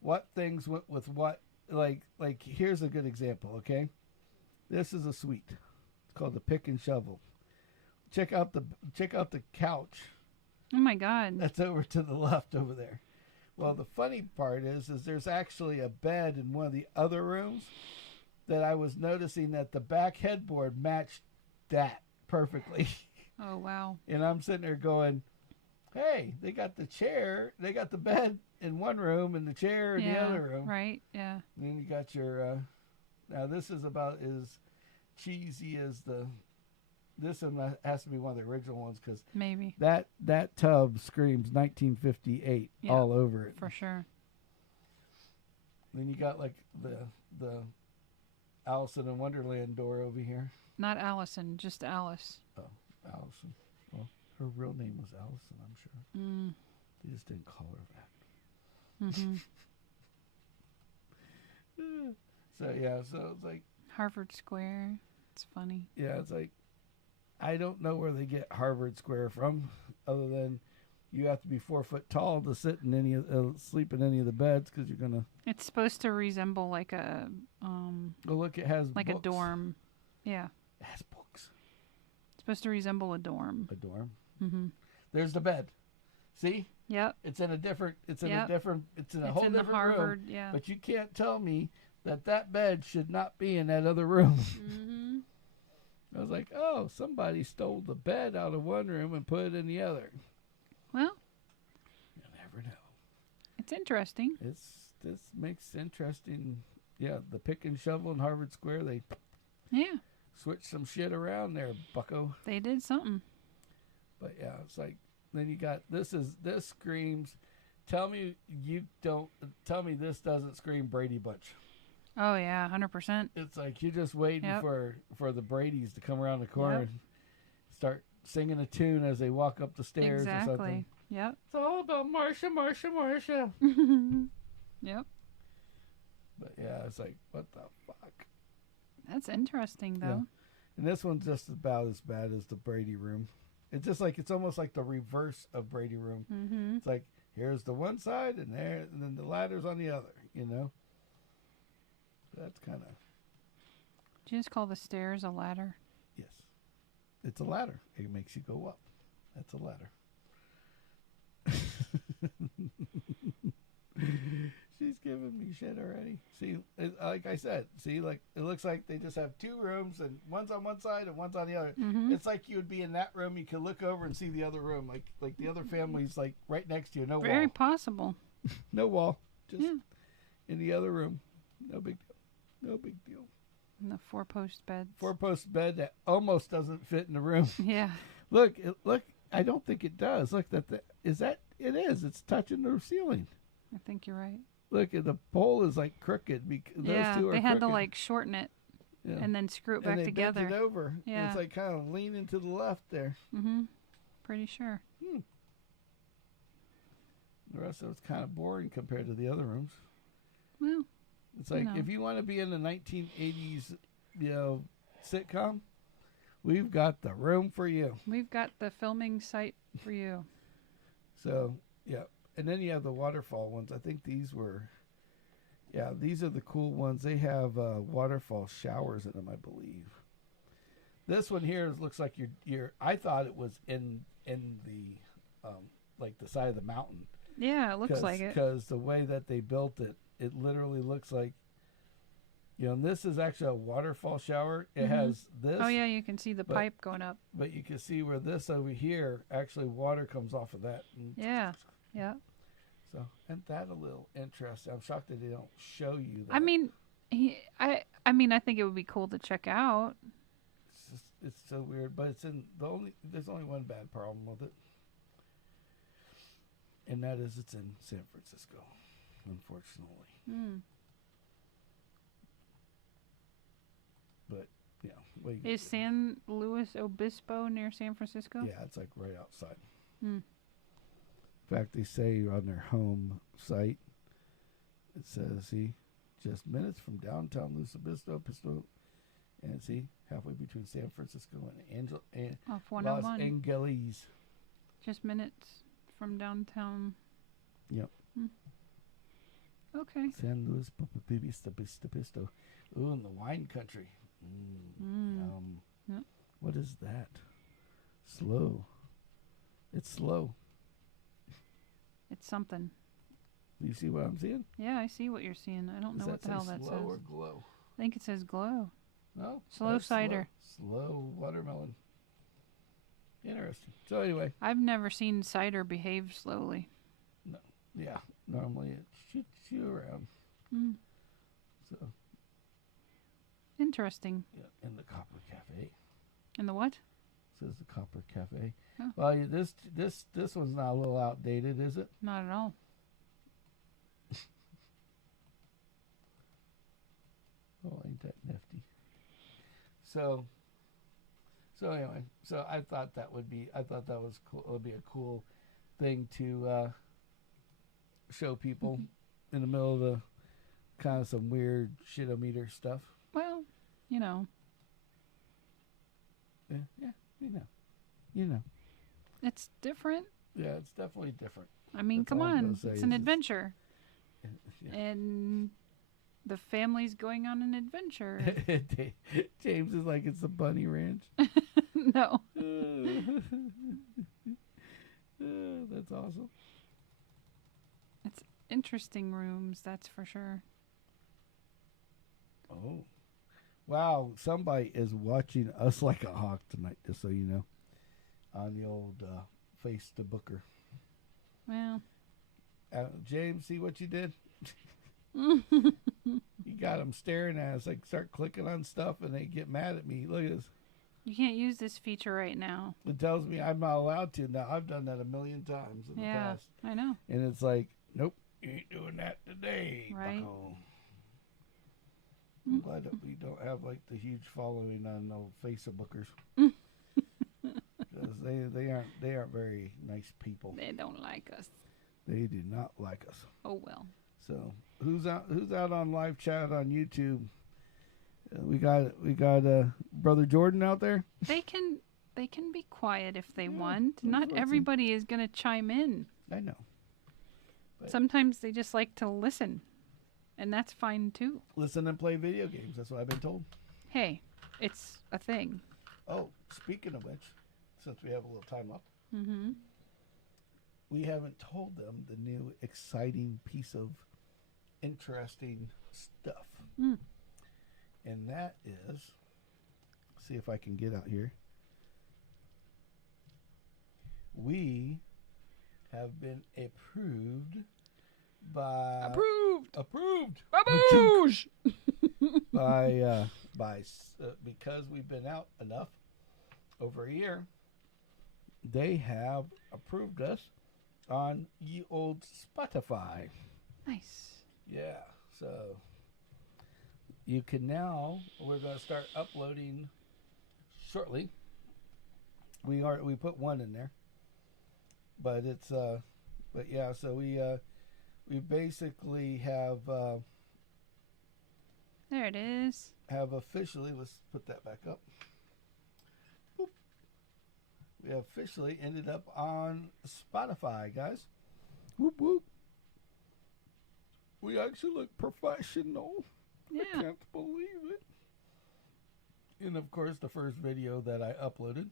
what things went with what. Like here's a good example. Okay, this is a suite. It's called the Pick and Shovel. Check out the couch. Oh my God. That's over to the left over there. Well, the funny part is there's actually a bed in one of the other rooms that I was noticing that the back headboard matched that perfectly. Oh, wow. And I'm sitting there going, hey, they got the bed in one room and the chair in the other room. Right, yeah. And then you got your, now this is about as cheesy as this one has to be one of the original ones because maybe that tub screams 1958 all over it. For sure. Then you got like the Alice in Wonderland door over here. Not Allison, just Alice. Oh, Allison. Well, her real name was Allison, I'm sure. Mm. They just didn't call her that. Mm-hmm. So yeah, so it's like Harvard Square. It's funny. Yeah, it's like I don't know where they get Harvard Square from, other than you have to be 4 foot tall to sit in sleep in any of the beds because you're gonna. It's supposed to resemble like a Oh look, it has like books. a dorm. Yeah. It has books. It's supposed to resemble a dorm. A dorm. Mm-hmm. There's the bed. See? Yep. It's in a different. It's in Yep. a different. It's in a It's whole in the different Harvard. room. Yeah. But you can't tell me that bed should not be in that other room. Mm-hmm. I was like, oh, somebody stole the bed out of one room and put it in the other. Well, You'll never know. it's interesting. This makes interesting. Yeah, the Pick and Shovel in Harvard Square. They switched some shit around there, bucko. They did something. But yeah, it's like then you got this screams. Tell me this doesn't scream Brady Bunch. Oh yeah, 100%. It's like you're just waiting for the Bradys to come around the corner and start singing a tune as they walk up the stairs or something. Exactly. Yep. It's all about Marsha, Marsha, Marsha. Yep. But yeah, it's like, what the fuck? That's interesting though. Yeah. And this one's just about as bad as the Brady Room. It's just like it's almost like the reverse of Brady Room. Mm-hmm. It's like here's the one side and then the ladder's on the other. You know. That's kind of. Did you just call the stairs a ladder? Yes, it's a ladder. It makes you go up. That's a ladder. She's giving me shit already. See, like I said, like it looks like they just have two rooms and one's on one side and one's on the other. Mm-hmm. It's like you would be in that room. You could look over and see the other room, like the other family's like right next to you. No Very wall. possible. No wall. Just Yeah. in the other room. No big deal. No big deal. And the 4-post beds. 4-post bed that almost doesn't fit in the room. Yeah. Look. I don't think it does. Look, it is. It's touching the ceiling. I think you're right. Look, the pole is like crooked. Those two are they had to crooked. like shorten it and then screw it and back they together. bent it over. Yeah. It's like kind of leaning to the left there. Mm-hmm. Pretty sure. The rest of it's kind of boring compared to the other rooms. Well, It's like if you want to be in the 1980s, sitcom, we've got the room for you. we've got the filming site for you. So, yeah. And then you have the waterfall ones. I think these are the cool ones. They have waterfall showers in them, I believe. This one here looks like I thought it was in the like the side of the mountain. Yeah, it looks like it. Because the way that they built it, it literally looks like, and this is actually a waterfall shower. It has this. Oh yeah, you can see the pipe going up. But you can see where this over here, actually water comes off of that. Yeah. Yeah. So, isn't that a little interesting? I'm shocked that they don't show you that. I mean, I think it would be cool to check out. It's so weird, but there's only one bad problem with it. And that is it's in San Francisco, unfortunately. But, yeah. Is San Luis Obispo near San Francisco? Yeah, it's like right outside. Hmm. In fact, they say on their home site It says, see, just minutes from downtown Los Obispo, and see, halfway between San Francisco and Off Los 101. Angeles. Just minutes from downtown. Yep. Okay. San Luis Obispo. Ooh, in the wine country. Yep. What is that? Slow. It's slow. It's something. Do you see what I'm seeing? Yeah, I see what you're seeing. I don't know what the hell that slow says. or glow? I think it says glow. No. Slow that's cider. Slow watermelon. Interesting. So anyway. I've never seen cider behave slowly. No. Yeah. Normally it shoots you around. So. Interesting. Yeah. In the Copper Cafe. In the what? Says the Copper Cafe. Oh. Well, this one's not a little outdated, is it? Not at all. Oh, ain't that nifty? So anyway, so I thought that was cool. It would be a cool thing to show people in the middle of the kind of some weird shit-o-meter stuff. Well, you know. Yeah, you know. It's different. Yeah, it's definitely different. I mean, That's come all I'm on. gonna say It's is an it's- adventure. Yeah. And the family's going on an adventure. James is like, it's the Bunny Ranch. No. That's awesome. It's interesting rooms, that's for sure. Oh. Wow, somebody is watching us like a hawk tonight, just so you know. On the old Face to Booker. Well. James, see what you did? You got them staring at us, like start clicking on stuff and they get mad at me. Look at this. You can't use this feature right now. It tells me I'm not allowed to. Now, I've done that a million times in the past. I know. And it's like, nope, you ain't doing that today, Right. bucko. I'm glad that we don't have like the huge following on no Facebookers. Because they aren't very nice people. They don't like us. They do not like us. Oh well. So who's out on live chat on YouTube? We got Brother Jordan out there. They can be quiet if they Yeah, want. that's Not what I'm everybody is going to chime in. I know. But- Sometimes they just like to listen. And that's fine too. Listen and play video games. That's what I've been told. Hey, it's a thing. Oh, speaking of which, since we have a little time left, Mm-hmm. we haven't told them the new exciting piece of interesting stuff. Mm. And that is, see if I can get out here. We have been approved by approved Baboosh! by because we've been out enough over a year. They have approved us on ye old Spotify. Nice. Yeah, so you can now. We're going to start uploading shortly. We put one in there, but it's but yeah. So we basically have There it is. officially. Let's put that back up. Boop. We have officially ended up on Spotify, guys. Whoop whoop. We actually look professional. I Yeah. can't believe it. And of course, the first video that I uploaded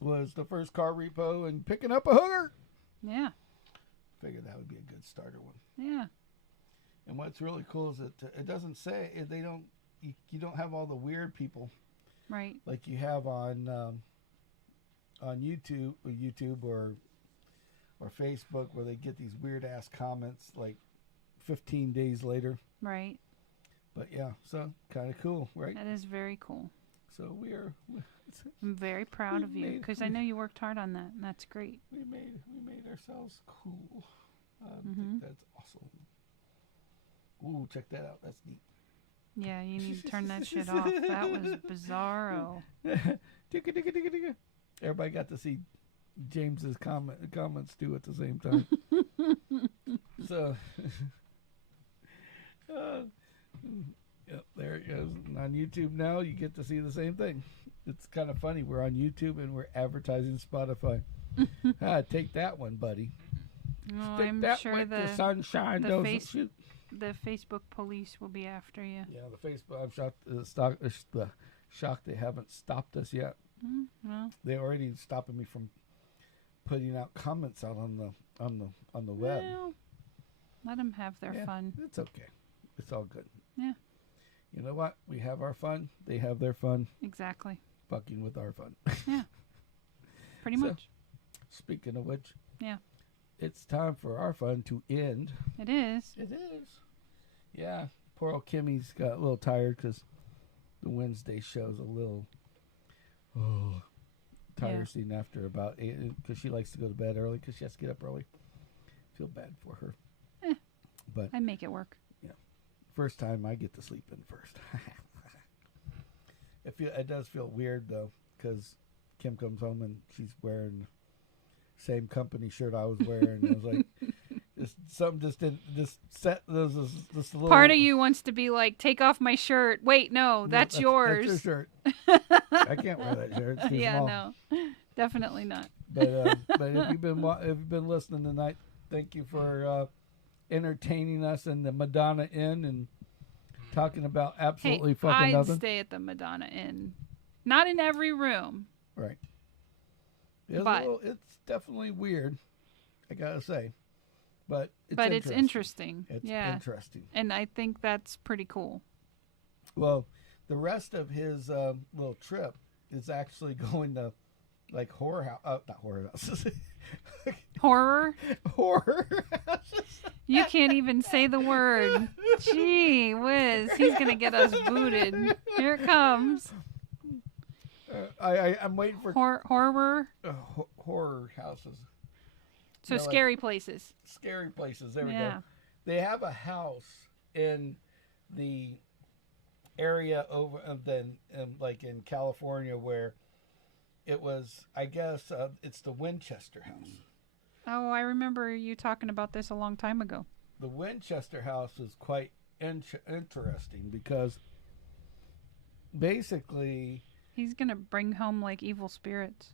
was the first car repo and picking up a hooker. Yeah. Figured that would be a good starter one. Yeah. And what's really cool is that it doesn't say you don't have all the weird people Right. like you have on YouTube or Facebook, where they get these weird ass comments like 15 days later. Right. But yeah, so kind of cool, right? That is very cool. So I'm very proud We of you made- because I know you worked hard on that, and that's great. we made ourselves cool. I Mhm. think that's awesome. Ooh, check that out. That's neat. Yeah, you need to turn that shit off. That was bizarro. Ticka, ticka, ticka, ticka. Everybody got to see James's comments too at the same time. So Because on YouTube now, you get to see the same thing. It's kind of funny. We're on YouTube and we're advertising Spotify. Take that one, buddy. Oh, Stick I'm that sure with the sunshine the doesn't shoot. the Facebook police will be after you. Yeah, the Facebook. I'm shocked they haven't stopped us yet. Well, They already stopping me from putting out comments out on the web. well, let them have their fun. It's okay. It's all good. Yeah. You know what? We have our fun. They have their fun. Exactly. Fucking with our fun. Yeah. Pretty So, much. Speaking of which. Yeah. It's time for our fun to end. It is. It is. Yeah. Poor old Kimmy's got a little tired because the Wednesday show's a little tiresome after about 8 because she likes to go to bed early because she has to get up early. Feel bad for her. But I make it work. first time I get to sleep in first. It does feel weird though because Kim comes home and she's wearing the same company shirt I was wearing. I was like, something just didn't just set. There's this little Part of you wants to be like, take off my shirt. Wait, no, that's yours. That's your shirt. I can't wear that shirt. It's too small. No, definitely not. But if you've been listening tonight, thank you for entertaining us in the Madonna Inn and talking about absolutely fucking I'd nothing. stay at the Madonna Inn, not in every room. Right. But It's definitely weird, I gotta say. But it's interesting. It's yeah. interesting. And I think that's pretty cool. Well, the rest of his little trip is actually going to like horror house, not horror houses. Horror? Horror houses. You can't even say the word. Gee whiz. He's going to get us booted. Here it comes. I'm waiting for Horror? horror houses. So scary places. Scary places. There we go. They have a house in the area over like in California where it was, I guess, it's the Winchester House. Oh, I remember you talking about this a long time ago. The Winchester House is quite interesting because basically he's going to bring home like evil spirits.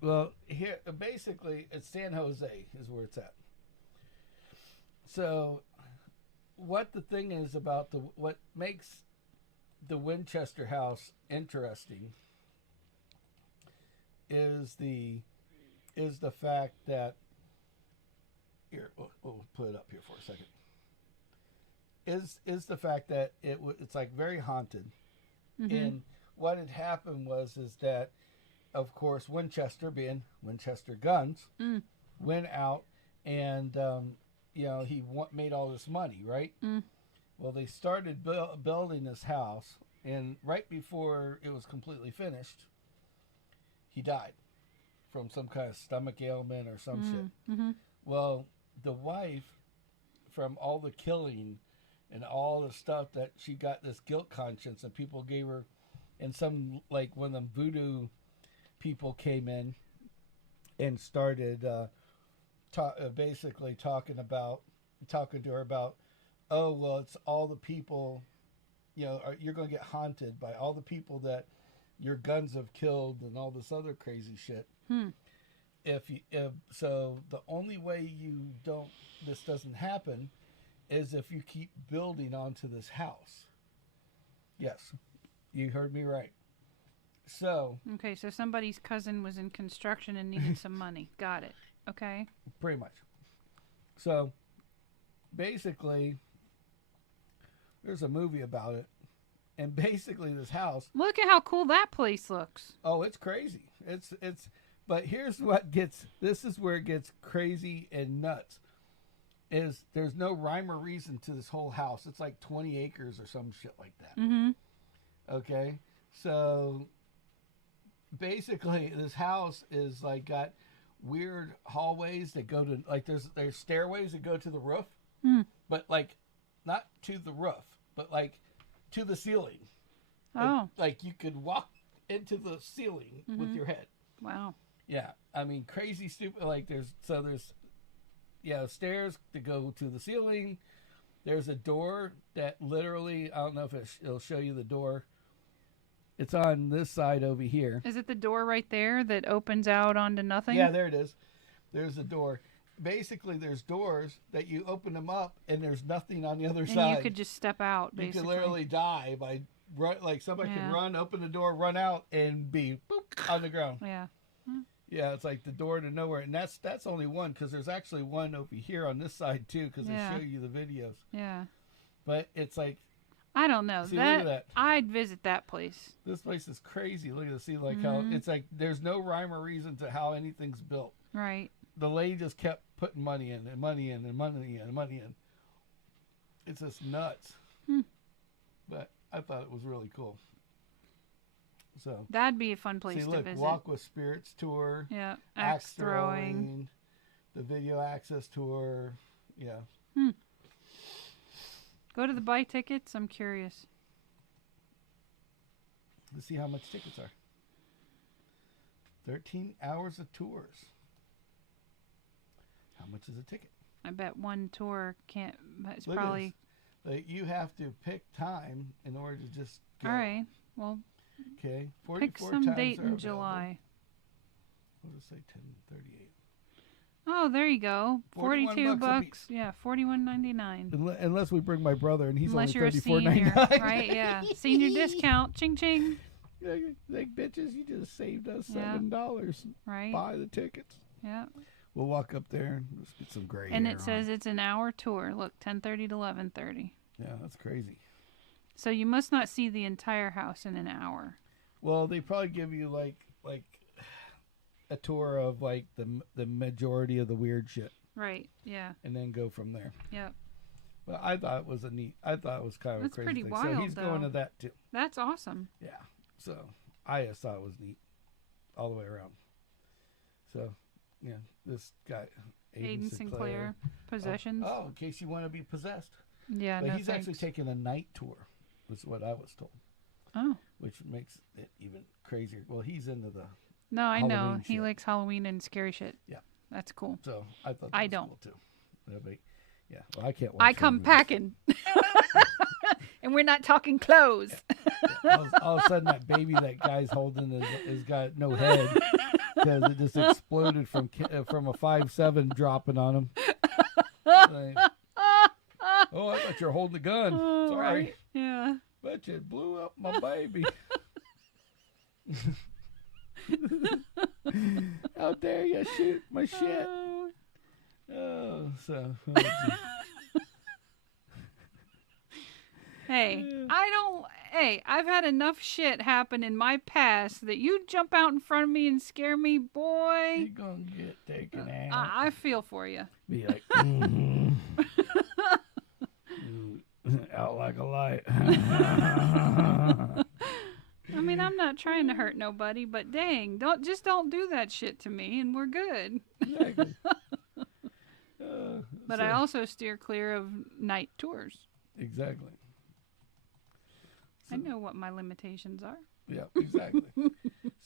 Well, here basically it's San Jose is where it's at. So, what the thing is about what makes the Winchester House interesting is the fact that here we'll put it up here for a second. Is the fact that it's like very haunted, and what had happened is that, of course, Winchester, being Winchester guns, went out and he made all this money, right? Well, they started building this house, and right before it was completely finished, he died from some kind of stomach ailment or some shit. Well, the wife, from all the killing and all the stuff that she got this guilt conscience, and people gave her, and some like one of them voodoo people came in and started basically talking to her about, oh, well, it's all the people, you're going to get haunted by all the people that your guns have killed and all this other crazy shit. So the only way this doesn't happen is if you keep building onto this house. Yes, you heard me right. So okay, so somebody's cousin was in construction and needed some money. Got it. Okay. Pretty much. So basically, there's a movie about it, and basically this house. Look at how cool that place looks. Oh, it's crazy. It's. But here's what gets. This is where it gets crazy and nuts. Is there's no rhyme or reason to this whole house. It's like 20 acres or some shit like that. Okay, so basically this house is like got weird hallways that go to like there's stairways that go to the roof, but like not to the roof, but like to the ceiling. Oh, like you could walk into the ceiling with your head. Wow. Yeah, I mean crazy stupid. Like there's stairs to go to the ceiling, There's a door that literally, I don't know if it'll show you the door. It's on this side over here. Is it the door right there that opens out onto nothing? Yeah, there it is. There's a door. Basically, there's doors that you open them up, and there's nothing on the other side. And you could just step out, basically. You could literally die by, like somebody could run, open the door, run out, and be boop, on the ground. Yeah. Yeah, it's like the door to nowhere. And that's only one, because there's actually one over here on this side, too, because they show you the videos. Yeah. But it's like... I don't know. See, look at that. I'd visit that place. This place is crazy. Look at this. See, like how it's like there's no rhyme or reason to how anything's built. Right. The lady just kept putting money in and money in and money in and money in. It's just nuts. But I thought it was really cool. So that'd be a fun place see, to look, visit. Walk with Spirits tour. Yeah. Axe throwing. The video access tour. Yeah. Go to the buy tickets. I'm curious. Let's see how much tickets are. 13 hours of tours. How much is a ticket? I bet one tour can't. It's Look at probably. this. You have to pick time in order to just go. All right. Well, okay. 44 pick some times date are in available. July. What does it say? 10:38. Oh, there you go. 41 $42 bucks a piece. Yeah, $41.99. Unless we bring my brother and he's Unless only you're a $34.99. senior, right? Yeah, senior discount. Ching ching. Like bitches, you just saved us $7. Right. Buy the tickets. Yeah. We'll walk up there and let's get some gray. And hair it says on. it's an hour tour. Look, 10:30 to 11:30. Yeah, that's crazy. So you must not see the entire house in an hour. Well, they probably give you like a tour of like the majority of the weird shit. Right. Yeah. And then go from there. Yep. But I thought it was I thought it was kind of That's a crazy pretty thing. wild, So he's going though. to that too. That's awesome. Yeah. So I just thought it was neat all the way around. So yeah, this guy Aiden Sinclair. Possessions. Oh, in case you want to be possessed. Yeah. But no he's thanks. actually taking a night tour, was what I was told. Oh. Which makes it even crazier. Well, he's into the No, I know. Halloween He shit. likes Halloween and scary shit. Yeah. That's cool. So I thought that I was don't. cool too. Yeah. Well, I can't watch I horror come movies. packing. And we're not talking clothes. All of a sudden, that baby that guy's holding has got no head because it just exploded from a 5.7 dropping on him. Like, oh, I thought you were holding the gun. Oh, Sorry. right. Yeah. Bet you blew up my baby. How dare you shoot my shit? Oh, so. Hey, I've had enough shit happen in my past that you jump out in front of me and scare me, boy. You're going to get taken out. I feel for you. Be like, out like a light. I mean, I'm not trying to hurt nobody, but dang, don't do that shit to me, and we're good. Exactly. But I also steer clear of night tours. Exactly. I know what my limitations are. Yeah, exactly.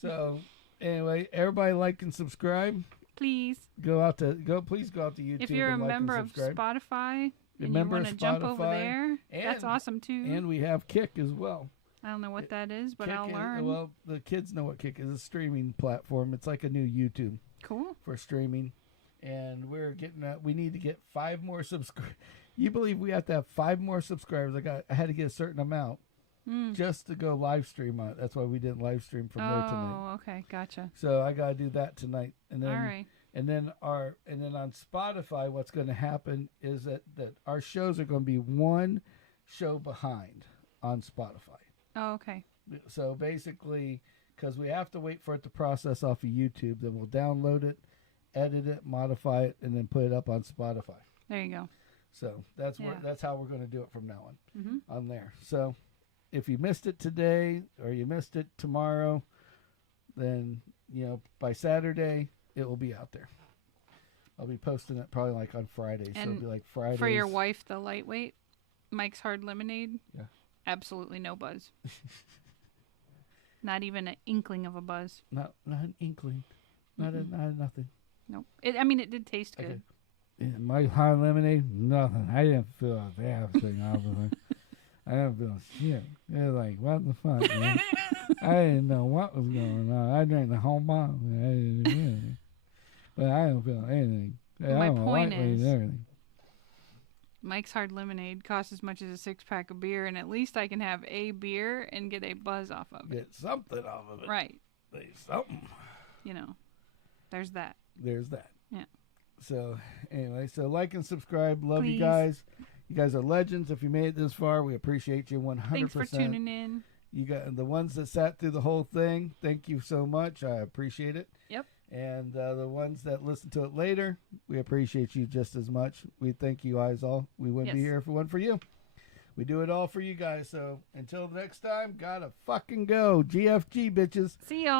So, anyway, everybody like and subscribe. Please. Please go out to YouTube. If you're a and like member and of subscribe. Spotify and you Member want of to jump over Spotify, there, that's and- awesome too. And we have Kick as well. I don't know what that is, but Kick I'll is- learn. Well, the kids know what Kick is. A streaming platform. It's like a new YouTube Cool. for streaming. And we're getting we need to get 5 more subscribers. You believe we have to have 5 more subscribers? I had to get a certain amount just to go live stream on it. That's why we didn't live stream from there tonight. Oh, okay, gotcha. So I got to do that tonight. And then All right. And then on Spotify, what's going to happen is that our shows are going to be one show behind on Spotify. Oh, okay. So basically, because we have to wait for it to process off of YouTube, then we'll download it, edit it, modify it, and then put it up on Spotify. There you go. So that's Yeah. that's how we're going to do it from now Mm-hmm. on there. So if you missed it today or you missed it tomorrow, then by Saturday it will be out there. I'll be posting it probably like on Friday, so it'll be like Friday. For your wife, the lightweight, Mike's Hard Lemonade. Yeah. Absolutely no buzz. Not even an inkling of a buzz. Not an inkling, not a nothing. Nope. It did taste good. Okay. And my hot lemonade, nothing. I didn't feel a damn thing off of it. I didn't feel shit. They're like, what the fuck, man? I didn't know what was going on. I drank the whole bottle. I didn't do anything. But I didn't feel anything. My point is, everything. Mike's Hard Lemonade costs as much as a 6-pack of beer, and at least I can have a beer and get a buzz off of it. Get something off of it. Right. There's something. You know, there's that. There's that. Yeah. So, anyway, so like and subscribe. Love Please. you guys. You guys are legends. If you made it this far, we appreciate you 100%. Thanks for tuning in. You got the ones that sat through the whole thing. Thank you so much. I appreciate it. Yep. And the ones that listen to it later, we appreciate you just as much. We thank you guys all. We wouldn't be here if it wasn't for you. We do it all for you guys. So until next time, gotta fucking go. GFG, bitches. See y'all.